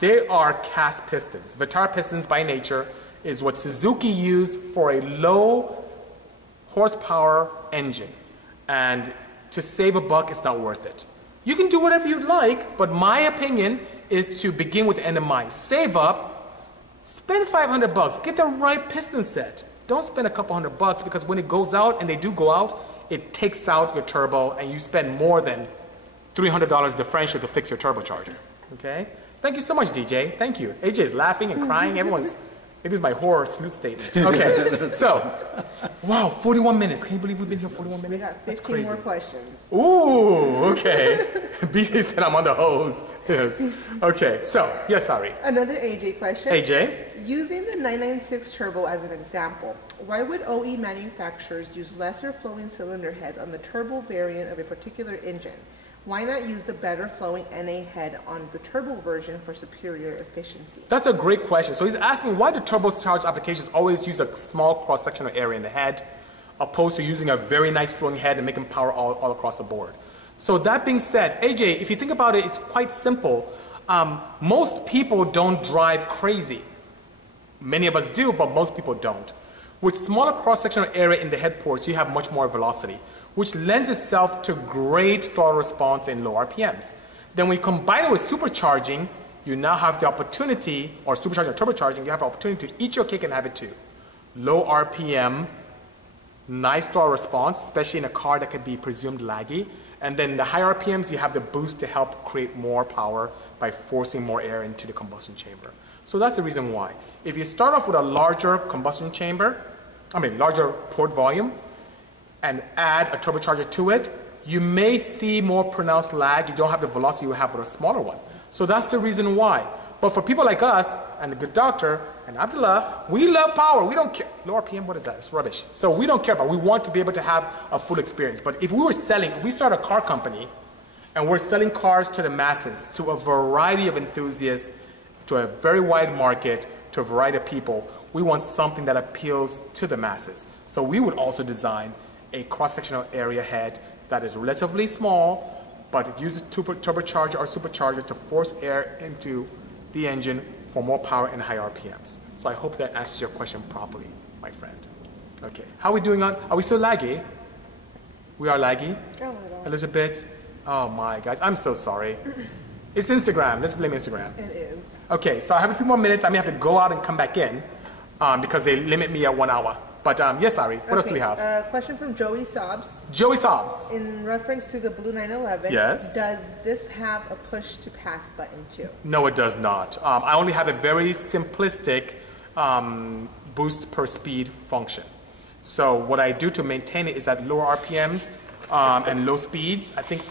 They are cast pistons. Vitara pistons by nature is what Suzuki used for a low horsepower engine. And to save a buck, it's not worth it. You can do whatever you'd like, but my opinion is to begin with the end in mind. Save up, spend 500 bucks, get the right piston set. Don't spend a couple $100 because when it goes out, and they do go out, it takes out your turbo and you spend more than $300 differential to fix your turbocharger, okay? Thank you so much, DJ. Thank you. AJ is laughing and crying. Everyone's, maybe it's my horror salute statement. Okay, so, wow, 41 minutes. Can you believe we've been here 41 minutes? We got 15 more questions. Ooh, okay. Bisi said I'm on the hose. Yes. Okay, so, yes, sorry. Another AJ question. AJ? Using the 996 turbo as an example, why would OE manufacturers use lesser flowing cylinder heads on the turbo variant of a particular engine? Why not use the better flowing NA head on the turbo version for superior efficiency? That's a great question. So he's asking why do turbocharged applications always use a small cross-sectional area in the head opposed to using a very nice flowing head and making power all across the board. So that being said, AJ, if you think about it, it's quite simple. Most people don't drive crazy. Many of us do, but most people don't. With smaller cross-sectional area in the head ports, you have much more velocity, which lends itself to great throttle response in low RPMs. Then when you combine it with supercharging, you now have the opportunity, or supercharging or turbocharging, you have the opportunity to eat your cake and have it too. Low RPM, nice throttle response, especially in a car that could be presumed laggy. And then the high RPMs, you have the boost to help create more power by forcing more air into the combustion chamber. So that's the reason why. If you start off with a larger combustion chamber, larger port volume, and add a turbocharger to it, you may see more pronounced lag. You don't have the velocity you have with a smaller one. So that's the reason why. But for people like us, and the good doctor, and Abdullah, we love power. We don't care. Low RPM, what is that? It's rubbish. So we don't care about it. We want to be able to have a full experience. But if we start a car company, and we're selling cars to the masses, to a variety of enthusiasts, to a very wide market, to a variety of people, we want something that appeals to the masses. So we would also design a cross-sectional area head that is relatively small, but it uses turbocharger or supercharger to force air into the engine for more power and high RPMs. So I hope that answers your question properly, my friend. Okay, how are we doing are we still laggy? We are laggy? A little bit? Oh my guys, I'm so sorry. It's Instagram, let's blame Instagram. It is. Okay, so I have a few more minutes. I may have to go out and come back in because they limit me at 1 hour. But yes, Ari, what else do we have? Question from Joey Sobs. Joey Sobs. In reference to the Blue 911, yes. Does this have a push to pass button too? No, it does not. I only have a very simplistic boost per speed function. So what I do to maintain it is at lower RPMs and low speeds. I think,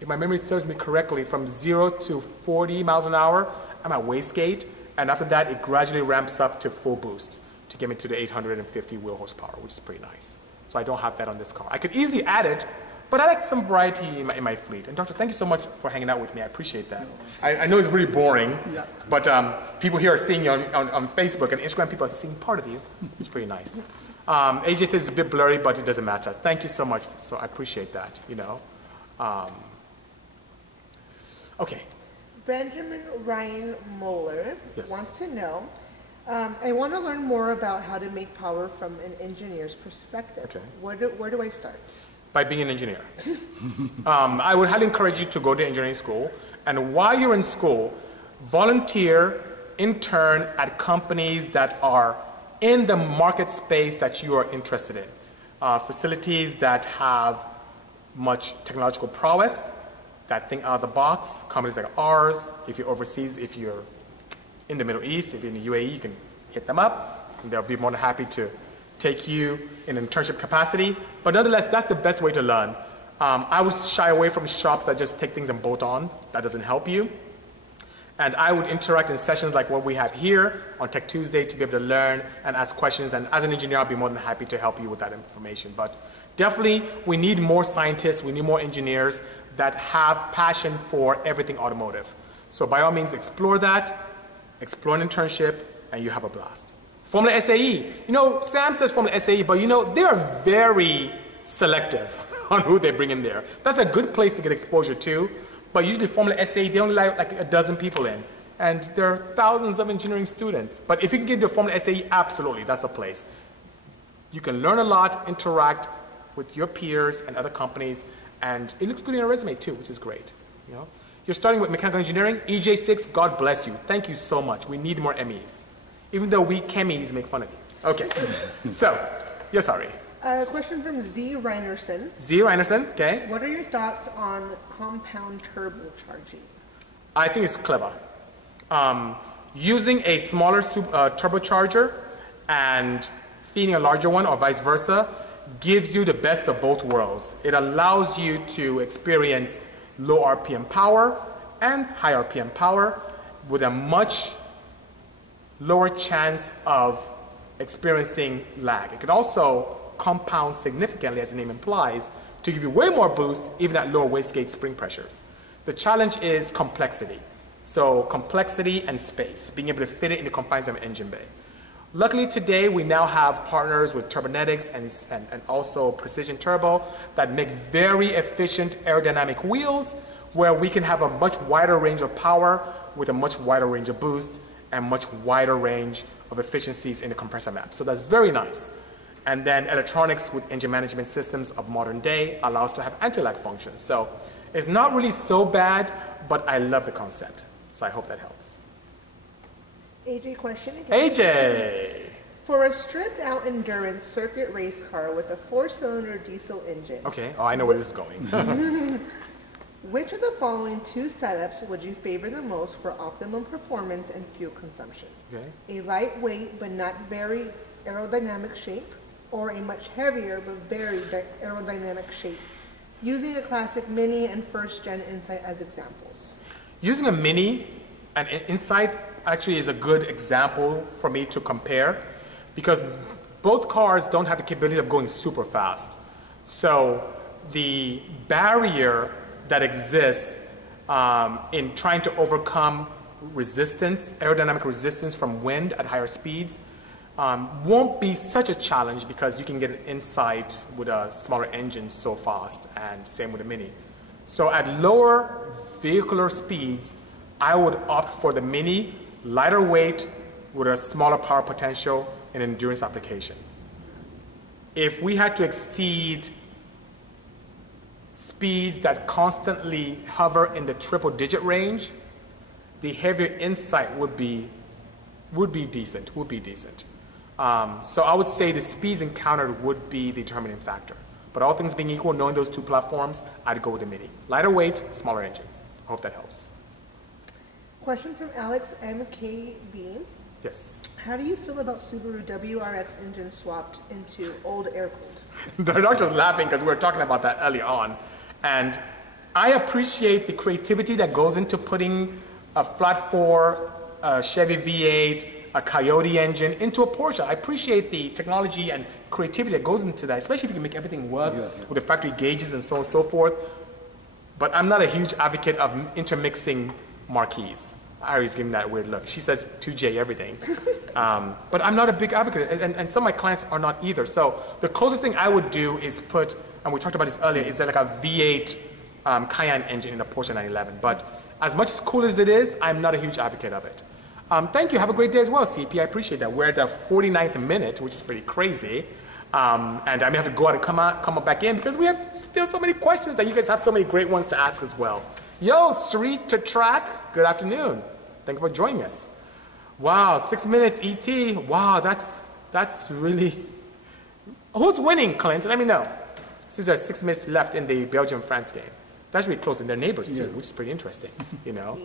if my memory serves me correctly, from 0 to 40 miles an hour, I'm at wastegate. And after that, it gradually ramps up to full boost to get me to the 850 wheel horsepower, which is pretty nice. So I don't have that on this car. I could easily add it, but I like some variety in my fleet. And Doctor, thank you so much for hanging out with me. I appreciate that. I know it's really boring, but people here are seeing you on Facebook, and Instagram people are seeing part of you. It's pretty nice. AJ says it's a bit blurry, but it doesn't matter. Thank you so much. So I appreciate that, you know. Okay. Benjamin Ryan Moeller wants to know, I want to learn more about how to make power from an engineer's perspective. Okay. Where do I start? By being an engineer. I would highly encourage you to go to engineering school, and while you're in school, volunteer, intern at companies that are in the market space that you are interested in. Facilities that have much technological prowess that think out of the box. Companies like ours, if you're overseas, if you're in the Middle East, if you're in the UAE, you can hit them up, and they'll be more than happy to take you in an internship capacity. But nonetheless, that's the best way to learn. I would shy away from shops that just take things and bolt on. That doesn't help you. And I would interact in sessions like what we have here on Tech Tuesday to be able to learn and ask questions. And as an engineer, I'll be more than happy to help you with that information. But definitely, we need more scientists, we need more engineers that have passion for everything automotive. So by all means, explore that, explore an internship, and you have a blast. Formula SAE. You know, Sam says Formula SAE, but you know, they are very selective on who they bring in there. That's a good place to get exposure to, but usually Formula SAE, they only like a dozen people in, and there are thousands of engineering students. But if you can get into Formula SAE, absolutely, that's a place. You can learn a lot, interact with your peers and other companies, and it looks good in your resume too, which is great. You know? You're starting with mechanical engineering, EJ6, God bless you. Thank you so much. We need more MEs. Even though we chemies make fun of you. Okay, so, yeah, sorry. Question from Z. Reinerson. Z. Reinerson, okay. What are your thoughts on compound turbocharging? I think it's clever. Using a smaller turbocharger and feeding a larger one or vice versa gives you the best of both worlds. It allows you to experience low RPM power and high RPM power with a much lower chance of experiencing lag. It can also compound significantly, as the name implies, to give you way more boost even at lower wastegate spring pressures. The challenge is complexity. So complexity and space, being able to fit it in the confines of an engine bay. Luckily today we now have partners with Turbonetics and also Precision Turbo that make very efficient aerodynamic wheels where we can have a much wider range of power with a much wider range of boost and much wider range of efficiencies in the compressor map. So that's very nice. And then electronics with engine management systems of modern day allows to have anti-lag functions. So it's not really so bad, but I love the concept. So I hope that helps. AJ question again. AJ! For a stripped out endurance circuit race car with a 4-cylinder diesel engine. Okay, oh, I know where this is going. Which of the following two setups would you favor the most for optimum performance and fuel consumption? Okay. A lightweight but not very aerodynamic shape, or a much heavier but very aerodynamic shape, using a classic Mini and first-gen Insight as examples. Using a Mini and Insight actually is a good example for me to compare because both cars don't have the capability of going super fast. So the barrier that exists in trying to overcome resistance, aerodynamic resistance from wind at higher speeds, won't be such a challenge because you can get an Insight with a smaller engine so fast, and same with a Mini. So at lower vehicular speeds, I would opt for the Mini, lighter weight with a smaller power potential in an endurance application. If we had to exceed speeds that constantly hover in the triple-digit range, the heavier Insight would be decent. So I would say the speeds encountered would be the determining factor. But all things being equal, knowing those two platforms, I'd go with the Mini. Lighter weight, smaller engine. I hope that helps. Question from Alex MKB. Yes. How do you feel about Subaru WRX engine swapped into old air-cooled? The doctor's laughing because we were talking about that early on. And I appreciate the creativity that goes into putting a flat 4, a Chevy V8, a Coyote engine into a Porsche. I appreciate the technology and creativity that goes into that, especially if you can make everything work with the factory gauges and so on and so forth. But I'm not a huge advocate of intermixing marquees. Ari's giving that weird look. She says 2J everything. But I'm not a big advocate, and some of my clients are not either. So the closest thing I would do is put, and we talked about this earlier, is like a V8 Cayenne engine in a Porsche 911. But as much as cool as it is, I'm not a huge advocate of it. Thank you. Have a great day as well, CP. I appreciate that. We're at the 49th minute, which is pretty crazy. And I may have to go out and come back in because we have still so many questions and you guys have so many great ones to ask as well. Yo, Street to Track, good afternoon. Thank you for joining us. Wow, 6 minutes ET. Wow, that's really... Who's winning, Clint? Let me know. Since there's 6 minutes left in the Belgium-France game. That's really close, and they're neighbors too, which is pretty interesting, you know.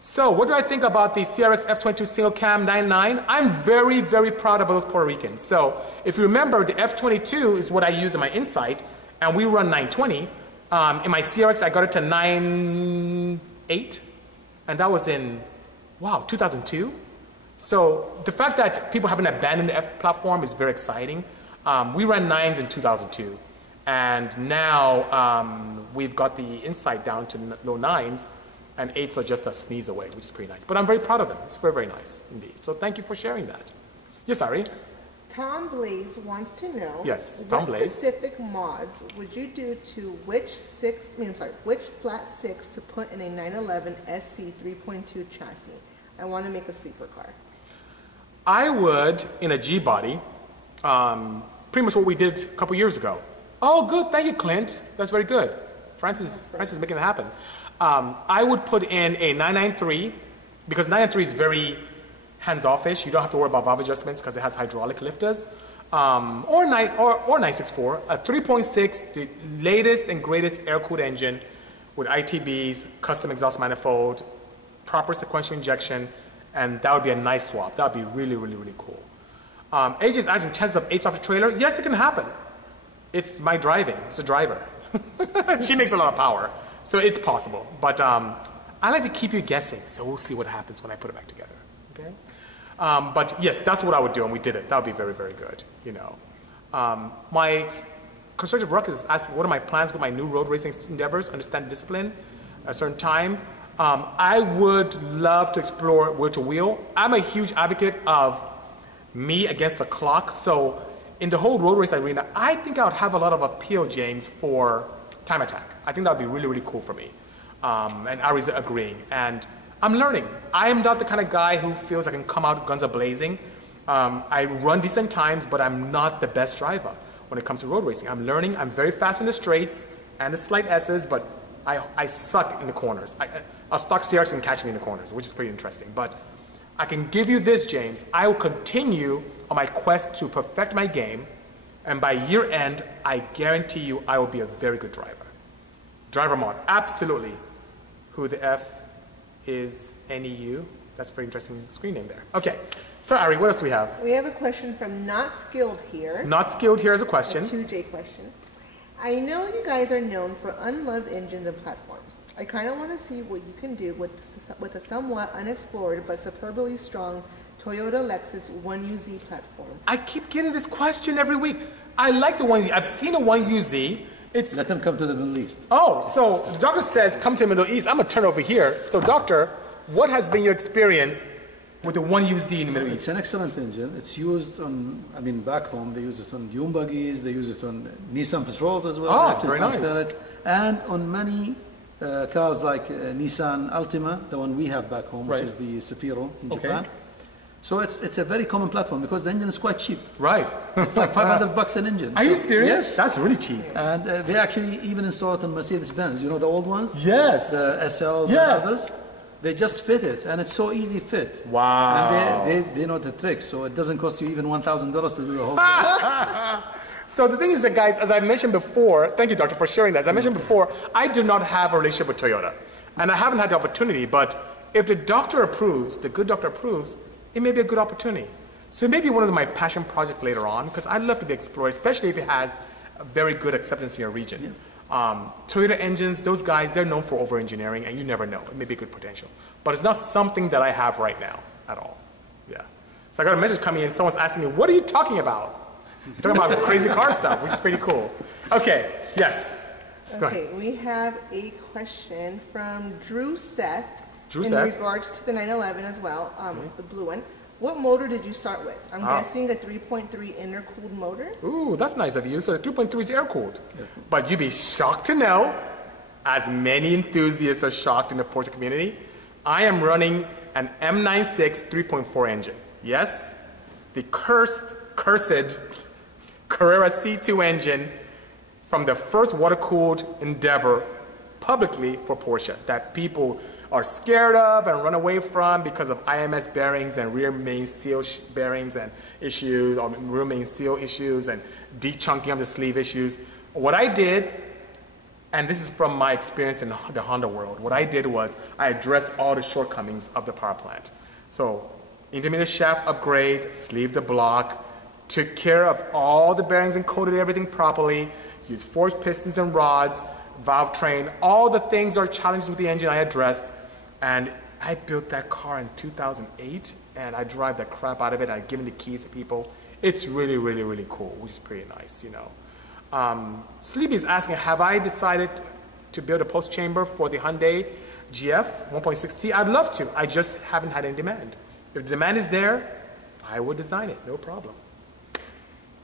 So what do I think about the CRX F22 single cam 9.9? I'm very, very proud of those Puerto Ricans. So if you remember, the F22 is what I use in my Insight, and we run 920. In my CRX, I got it to 9.8, and that was in, wow, 2002. So the fact that people haven't abandoned the F platform is very exciting. We ran 9s in 2002, and now we've got the Insight down to low 9s, and 8s are just a sneeze away, which is pretty nice. But I'm very proud of them. It's very, very nice indeed. So thank you for sharing that. Yes, Ari? Tom Blaze wants to know, yes, Tom what Blaze. specific mods would you do to which flat 6 to put in a 911 SC 3.2 chassis? I want to make a sleeper car. I would, in a G body, pretty much what we did a couple years ago. Oh, good. Thank you, Clint. That's very good. Francis is making it happen. I would put in a 993, because 993 is very hands-off-ish. You don't have to worry about valve adjustments because it has hydraulic lifters. Or 964, a 3.6, the latest and greatest air-cooled engine with ITBs, custom exhaust manifold, proper sequential injection, and that would be a nice swap. That would be really, really, really cool. AJ is asking, chances of 8s off the trailer? Yes, it can happen. It's my driving. It's a driver. She makes a lot of power. So it's possible, but I like to keep you guessing, so we'll see what happens when I put it back together, okay? But yes, that's what I would do, and we did it. That would be very, very good, you know. My constructive ruckus is asking, what are my plans with my new road racing endeavors? Understand discipline at a certain time. I would love to explore wheel-to-wheel. I'm a huge advocate of me against the clock, so in the whole road race arena, I think I would have a lot of appeal, James, for time attack. I think that would be really, really cool for me. And Ari's agreeing. And I'm learning. I am not the kind of guy who feels I can come out guns a-blazing. I run decent times, but I'm not the best driver when it comes to road racing. I'm learning. I'm very fast in the straights and the slight S's, but I suck in the corners. A stock CRX can catch me in the corners, which is pretty interesting. But I can give you this, James. I will continue on my quest to perfect my game, and by year end, I guarantee you I will be a very good driver. Driver mod, absolutely. Who the F is NEU? That's a pretty interesting screen name there. Okay, so Ari, what else do we have? We have a question from Not Skilled Here. Not Skilled Here is a question. A 2J question. I know you guys are known for unloved engines and platforms. I kind of want to see what you can do with a somewhat unexplored but superbly strong Toyota Lexus 1UZ platform. I keep getting this question every week. I like the 1UZ. I've seen a 1UZ. Let them come to the Middle East. Oh, so the doctor says come to the Middle East. I'm going to turn over here. So doctor, what has been your experience with the 1UZ in the Middle East? It's an excellent engine. It's used on, back home, they use it on dune buggies, they use it on Nissan Patrols as well. Oh, very nice. And on many cars like Nissan Altima, the one we have back home, which is the Safiro in Japan. So it's a very common platform because the engine is quite cheap. Right. It's like $500 an engine. Are you serious? Yes. That's really cheap. And they actually even install it on Mercedes-Benz. You know the old ones? Yes. The SLs and others. They just fit it, and it's so easy fit. Wow. And they know the trick, so it doesn't cost you even $1,000 to do the whole thing. So the thing is that, guys, as I mentioned before, thank you, doctor, for sharing that. As I mentioned before, I do not have a relationship with Toyota, and I haven't had the opportunity, but if the doctor approves, the good doctor approves, it may be a good opportunity. So it may be one of my passion projects later on, because I'd love to be explored, especially if it has a very good acceptance in your region. Yeah. Toyota engines, those guys, they're known for over-engineering, and you never know. It may be a good potential. But it's not something that I have right now at all. Yeah. So I got a message coming in. Someone's asking me, what are you talking about? You're talking about crazy car stuff, which is pretty cool. Okay. Yes. Okay. We have a question from Drew Seth. In regards to the 911 as well, the blue one. What motor did you start with? I'm guessing a 3.3 intercooled motor. Ooh, that's nice of you. So the 3.3 is air-cooled. But you'd be shocked to know, as many enthusiasts are shocked in the Porsche community, I am running an M96 3.4 engine. Yes, the cursed Carrera C2 engine from the first water-cooled Endeavor publicly for Porsche that people are scared of and run away from because of IMS bearings and rear main seal bearings and issues, or rear main seal issues and de-chunking of the sleeve issues. What I did, and this is from my experience in the Honda world, what I did was I addressed all the shortcomings of the power plant. So intermediate shaft upgrade, sleeve the block, took care of all the bearings and coated everything properly, used forged pistons and rods, valve train, all the things are challenges with the engine I addressed, and I built that car in 2008, and I drive the crap out of it, and I've given the keys to people. It's really, really, really cool, which is pretty nice, you know. Sleepy is asking, have I decided to build a post chamber for the Hyundai GF 1.6T? I'd love to, I just haven't had any demand. If the demand is there, I would design it, no problem.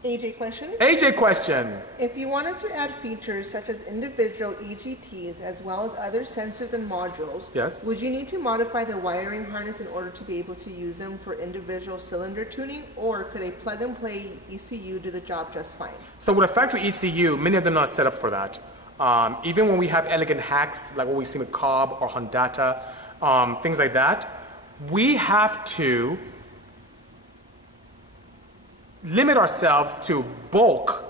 AJ question? AJ question. If you wanted to add features such as individual EGTs as well as other sensors and modules, yes, would you need to modify the wiring harness in order to be able to use them for individual cylinder tuning, or could a plug-and-play ECU do the job just fine? So with a factory ECU, many of them are not set up for that. Even when we have elegant hacks, like what we see with Cobb or Hondata, things like that, we have to limit ourselves to bulk.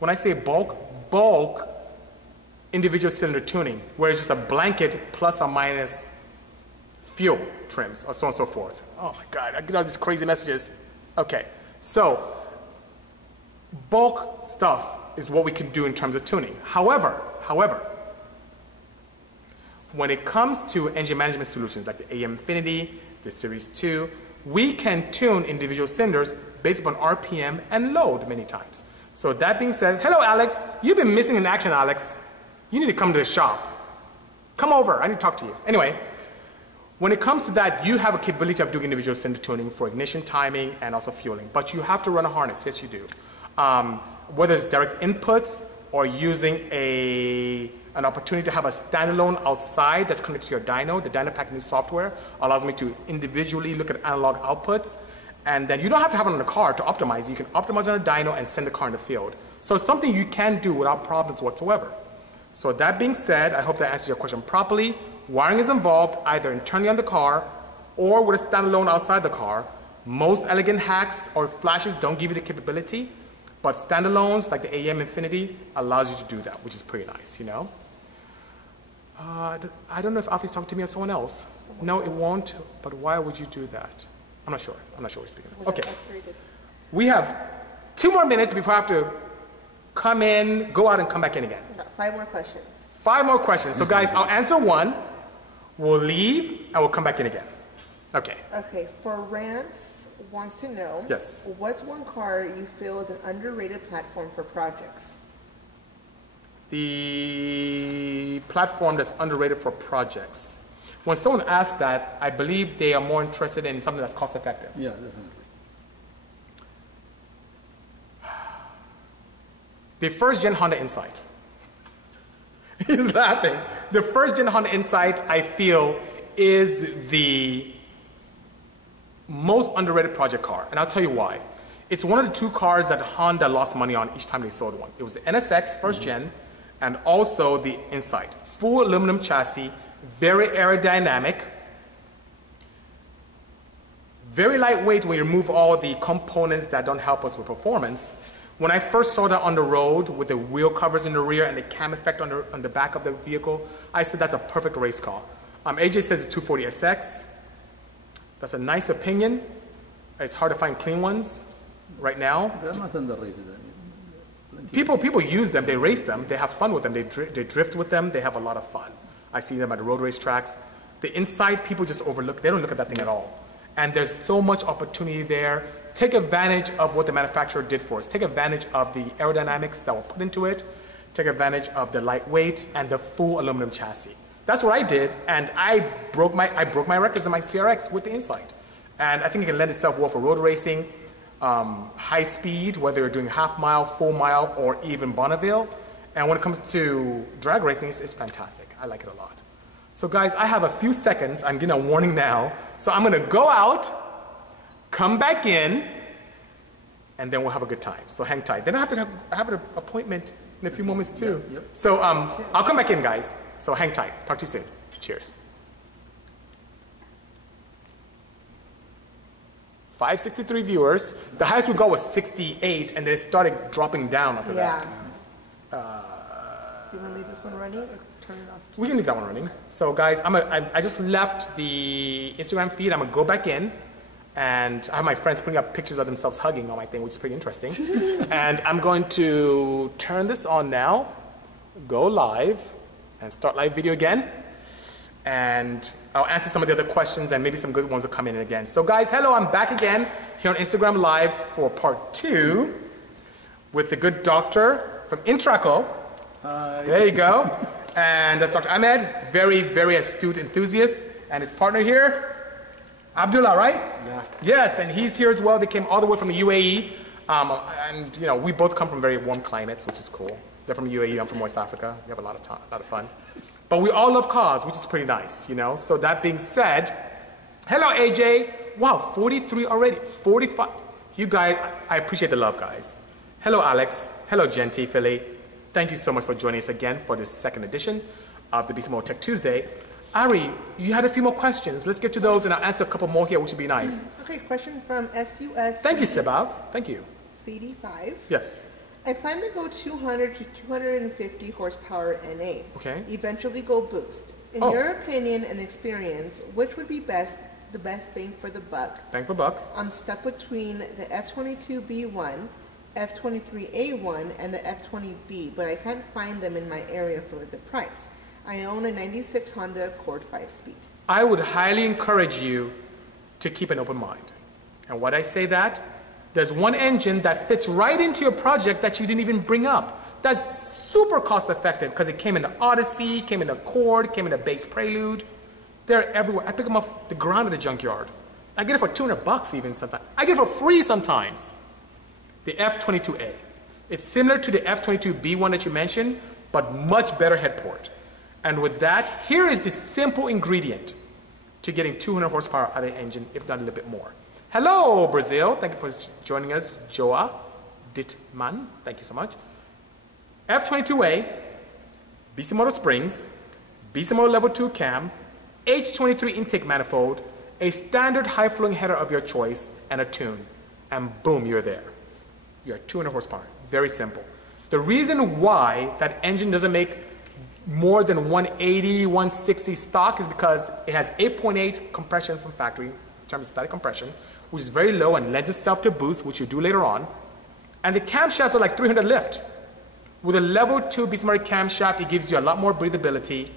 When I say bulk, bulk individual cylinder tuning, where it's just a blanket plus or minus fuel trims, or so on and so forth. Oh my God, I get all these crazy messages. Okay, so bulk stuff is what we can do in terms of tuning. However, when it comes to engine management solutions like the AM Infinity, the Series 2, we can tune individual cylinders based upon RPM and load many times. So that being said, hello Alex, you've been missing in action, Alex. You need to come to the shop. Come over, I need to talk to you. Anyway, when it comes to that, you have a capability of doing individual cylinder tuning for ignition timing and also fueling, but you have to run a harness, yes you do. Whether it's direct inputs or using an opportunity to have a standalone outside that's connected to your dyno. The DynoPack new software allows me to individually look at analog outputs, and then you don't have to have it on the car to optimize. You can optimize on a dyno and send the car in the field. So it's something you can do without problems whatsoever. So that being said, I hope that answers your question properly. Wiring is involved either internally on the car or with a standalone outside the car. Most elegant hacks or flashes don't give you the capability, but standalones like the AM Infinity allows you to do that, which is pretty nice, you know. I don't know if Alfie's talking to me or someone else. No, it won't, but why would you do that? I'm not sure. I'm not sure what you're speaking of. Okay. We have 2 more minutes before I have to come in, go out, and come back in again. 5 more questions. 5 more questions. So guys, I'll answer 1, we'll leave, and we'll come back in again. Okay. Okay, for Rance wants to know, yes, what's one car you feel is an underrated platform for projects? The platform that's underrated for projects. When someone asks that, I believe they are more interested in something that's cost effective. Yeah, definitely. The first gen Honda Insight. He's laughing. The first gen Honda Insight, I feel, is the most underrated project car, and I'll tell you why. It's one of the 2 cars that Honda lost money on each time they sold one. It was the NSX, first gen, and also the Insight. Full aluminum chassis, very aerodynamic, very lightweight when you remove all the components that don't help us with performance. When I first saw that on the road with the wheel covers in the rear and the cam effect on the back of the vehicle, I said that's a perfect race car. AJ says it's 240SX. That's a nice opinion. It's hard to find clean ones right now. They're not underrated. People use them, they race them, they have fun with them, they drift with them, they have a lot of fun. I see them at the road race tracks. The Insight, people just overlook, they don't look at that thing at all. And there's so much opportunity there. Take advantage of what the manufacturer did for us. Take advantage of the aerodynamics that were put into it. Take advantage of the lightweight and the full aluminum chassis. That's what I did, and I broke my records in my CRX with the Insight. And I think it can lend itself well for road racing, high speed, whether you're doing half mile, full mile, or even Bonneville. And when it comes to drag racing, it's fantastic. I like it a lot. So guys, I have a few seconds. I'm getting a warning now. So I'm gonna go out, come back in, and then we'll have a good time. So hang tight. Then I have to have an appointment in a few moments too. Yep. So I'll come back in, guys. So hang tight. Talk to you soon. Cheers. 563 viewers. The highest we got was 68, and then it started dropping down after that. Do you want to leave this one running or turn it off? We can leave that one running. So guys, I just left the Instagram feed. I'm gonna go back in, and I have my friends putting up pictures of themselves hugging on my thing, which is pretty interesting. And I'm going to turn this on now, go live, and start live video again. And I'll answer some of the other questions, and maybe some good ones will come in again. So guys, hello, I'm back again here on Instagram Live for part 2 with the good doctor from Intraco. Hi. There you go. And that's Dr. Ahmed, very, very astute enthusiast, and his partner here, Abdullah, right? Yeah. Yes, and he's here as well. They came all the way from the UAE, and you know, we both come from very warm climates, which is cool. They're from UAE, I'm from West Africa. We have a lot of fun. But we all love cars, which is pretty nice, you know? So that being said, hello AJ. Wow, 43 already, 45. You guys, I appreciate the love, guys. Hello Alex, hello Genti, Philly. Thank you so much for joining us again for this second edition of the Bisimoto Tech Tuesday. Ari, you had a few more questions. Let's get to those and I'll answer a couple more here, which would be nice. Okay, question from SUS. Thank you, Sebav. Thank you. CD5. Yes. I plan to go 200 to 250 horsepower NA. Okay. Eventually go boost. In your opinion and experience, which would be the best bang for the buck? Bang for buck. I'm stuck between the F22B1, F23A1, and the F20B, but I can't find them in my area for a good price. I own a 96 Honda Accord 5-speed. I would highly encourage you to keep an open mind. And why I say that? There's one engine that fits right into your project that you didn't even bring up. That's super cost effective because it came in the Odyssey, came in the Accord, came in the base Prelude. They're everywhere. I pick them off the ground at the junkyard. I get it for $200 even sometimes. I get it for free sometimes. The F22A. It's similar to the F22B one that you mentioned, but much better head port. And with that, here is the simple ingredient to getting 200 horsepower out of the engine, if not a little bit more. Hello, Brazil. Thank you for joining us. Joa Ditman. Thank you so much. F22A, Bisimoto springs, Bisimoto level 2 cam, H23 intake manifold, a standard high-flowing header of your choice, and a tune. And boom, you're there. You're at 200 horsepower. Very simple. The reason why that engine doesn't make more than 180, 160 stock is because it has 8.8 compression from factory in terms of static compression, which is very low and lends itself to boost, which you do later on. And the camshafts are like 300 lift. With a level 2 Bisimoto camshaft, it gives you a lot more breathability,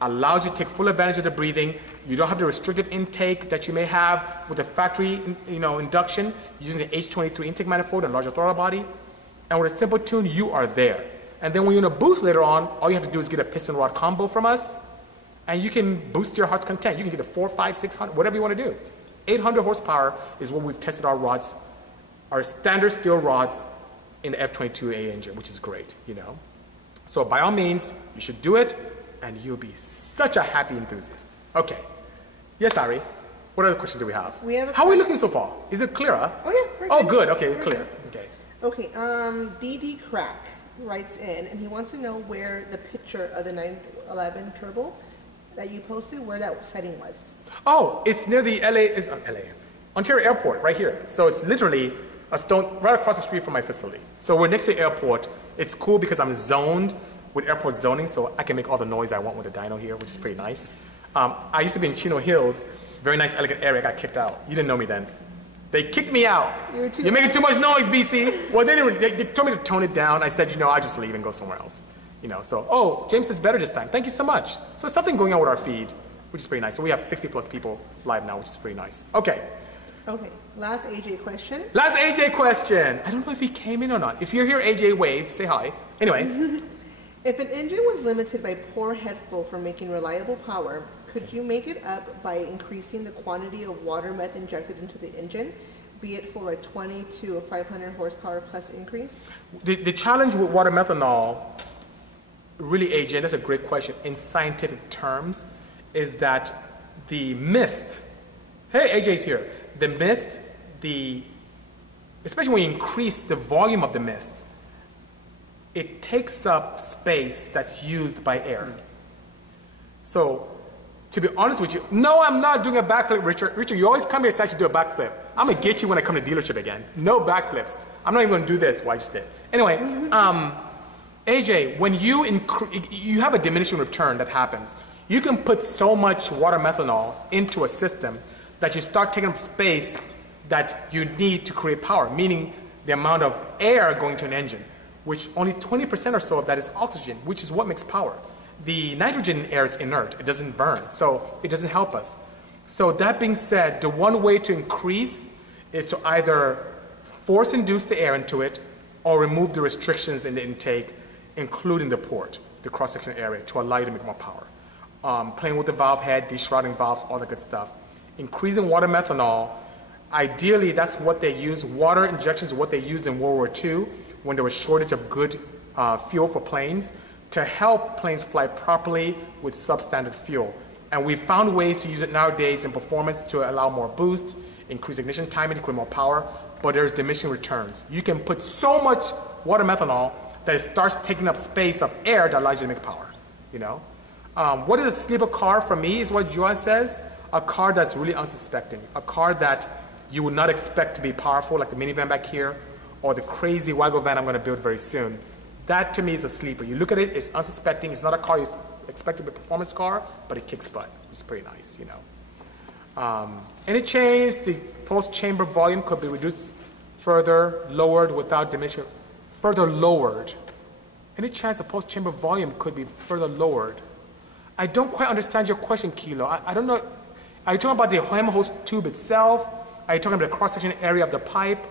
allows you to take full advantage of the breathing. You don't have the restricted intake that you may have with the factory induction, using the H23 intake manifold and larger throttle body. And with a simple tune, you are there. And then when you're in a boost later on, all you have to do is get a piston rod combo from us, and you can boost your heart's content. You can get a 400, 500, 600, whatever you want to do. 800 horsepower is what we've tested our rods, our standard steel rods in the F22A engine, which is great, you know. So by all means, you should do it, and you'll be such a happy enthusiast. Okay. Yes, Ari. What other questions do we have? How are we looking so far? Is it clearer? Oh yeah. Oh, good. Okay, clear. Okay. Okay. DD Crack writes in, and he wants to know where the picture of the 911 turbo that you posted, where that setting was. Oh, it's near the Ontario Airport, right here. So it's literally a stone right across the street from my facility. So we're next to the airport. It's cool because I'm zoned with airport zoning, so I can make all the noise I want with the dyno here, which is pretty nice. I used to be in Chino Hills, very nice, elegant area. I got kicked out. You didn't know me then. They kicked me out. You're making too much noise, BC. Well, they told me to tone it down. I said, you know, I'll just leave and go somewhere else. You know, so, oh, James is better this time. Thank you so much. So something going on with our feed, which is pretty nice. So we have 60 plus people live now, which is pretty nice. Okay. Okay, last AJ question. Last AJ question. I don't know if he came in or not. If you're here, AJ, wave, say hi. Anyway. If an engine was limited by poor head flow for making reliable power, could you make it up by increasing the quantity of water meth injected into the engine, be it for a 20 to a 500 horsepower plus increase? The challenge with water methanol, really, AJ, that's a great question, in scientific terms, is that the mist, hey, AJ's here, the mist, especially when you increase the volume of the mist, it takes up space that's used by air. So, to be honest with you, no, I'm not doing a backflip, Richard. Richard, you always come here to actually do a backflip. I'm gonna get you when I come to dealership again. No backflips. I'm not even gonna do this. Well, I just did. Anyway, AJ, when you have a diminishing return that happens. You can put so much water methanol into a system that you start taking up space that you need to create power, meaning the amount of air going to an engine, which only 20% or so of that is oxygen, which is what makes power. The nitrogen in air is inert, it doesn't burn, so it doesn't help us. So that being said, the one way to increase is to either force induce the air into it or remove the restrictions in the intake, including the port, the cross-section area, to allow you to make more power. Playing with the valve head, deshrouding valves, all that good stuff. Increasing water methanol, ideally that's what they use. Water injections are what they used in World War II when there was shortage of good fuel for planes to help planes fly properly with substandard fuel. And we found ways to use it nowadays in performance to allow more boost, increase ignition timing to create more power, but there's diminishing returns. You can put so much water methanol that it starts taking up space of air that allows you to make power, you know? What is a sleeper car for me is what Joan says, a car that's really unsuspecting, a car that you would not expect to be powerful, like the minivan back here, or the crazy wagon van I'm gonna build very soon. That to me is a sleeper. You look at it, it's unsuspecting, it's not a car you expect to be a performance car, but it kicks butt. It's pretty nice, you know. Any change, the pulse chamber volume could be reduced further, lowered without diminishing, further lowered. Any chance the pulse chamber volume could be further lowered? I don't quite understand your question, Kilo. I don't know. Are you talking about the HEM hose tube itself? Are you talking about the cross-section area of the pipe?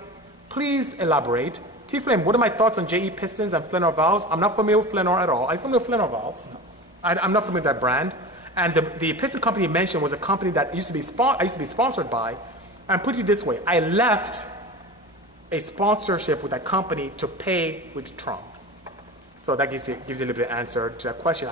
Please elaborate. T-Flame, what are my thoughts on JE pistons and Flanor valves? I'm not familiar with Flanor at all. Are you familiar with Flanor valves? No. I'm not familiar with that brand. And the piston company you mentioned was a company that I used to be sponsored by. And put it this way, I left a sponsorship with that company to pay with Trump. So that gives you a little bit of answer to that question.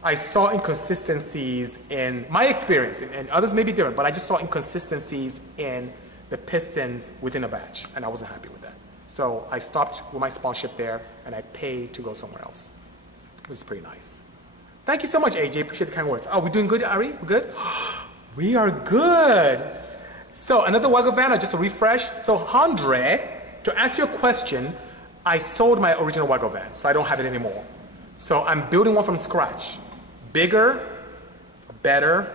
I saw inconsistencies in my experience, and others may be different, but I just saw inconsistencies in the pistons within a batch, and I wasn't happy with that. So I stopped with my sponsorship there, and I paid to go somewhere else. It was pretty nice. Thank you so much, AJ. Appreciate the kind words. Oh, we doing good, Ari? We good? We are good. So another wagon van, just a refresh. So Andre, to answer your question, I sold my original wagon van, so I don't have it anymore. So I'm building one from scratch. Bigger, better,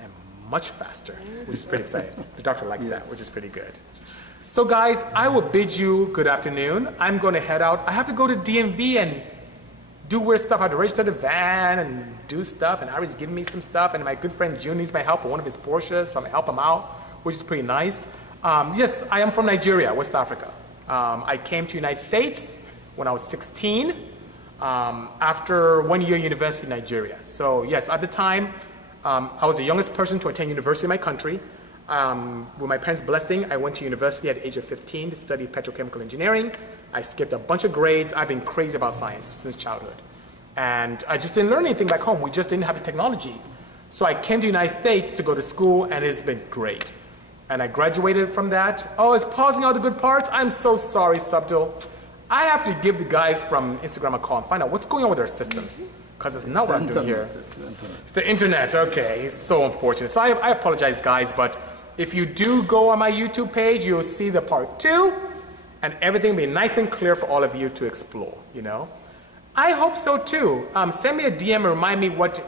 and much faster, which is pretty exciting. The doctor likes that, which is pretty good. So guys, I will bid you good afternoon. I'm going to head out. I have to go to DMV and do weird stuff. I have to register the van and do stuff, and Ari's giving me some stuff, and my good friend June needs my help with one of his Porsches, so I'm going to help him out, which is pretty nice. Yes, I am from Nigeria, West Africa. I came to the United States when I was 16. After 1 year university in Nigeria. So yes, at the time, I was the youngest person to attend university in my country. With my parents' blessing, I went to university at the age of 15 to study petrochemical engineering. I skipped a bunch of grades. I've been crazy about science since childhood. And I just didn't learn anything back home. We just didn't have the technology. So I came to the United States to go to school, and it's been great. And I graduated from that. Oh, it's pausing out the good parts? I'm so sorry, Subtle. I have to give the guys from Instagram a call and find out what's going on with their systems, because it's not what I'm doing here. It's the internet, okay. It's so unfortunate. So I apologize, guys, but if you do go on my YouTube page, you'll see the part 2, and everything will be nice and clear for all of you to explore, you know. I hope so too. Send me a DM and remind me what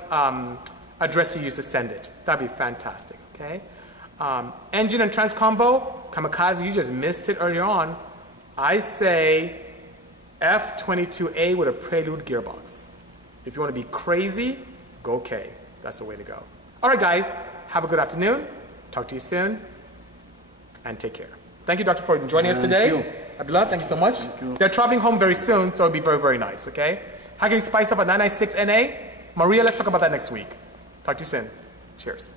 address you used to send it. That'd be fantastic, okay. Engine and trans combo, Kamikaze, you just missed it earlier on. I say F22A with a Prelude gearbox. If you want to be crazy, go K. That's the way to go. All right, guys, have a good afternoon. Talk to you soon, and take care. Thank you, Doctor, for joining us today. Thank you. Abdullah, thank you so much. They're traveling home very soon, so it'll be very, very nice, okay? How can you spice up a 996 NA? Maria, let's talk about that next week. Talk to you soon. Cheers.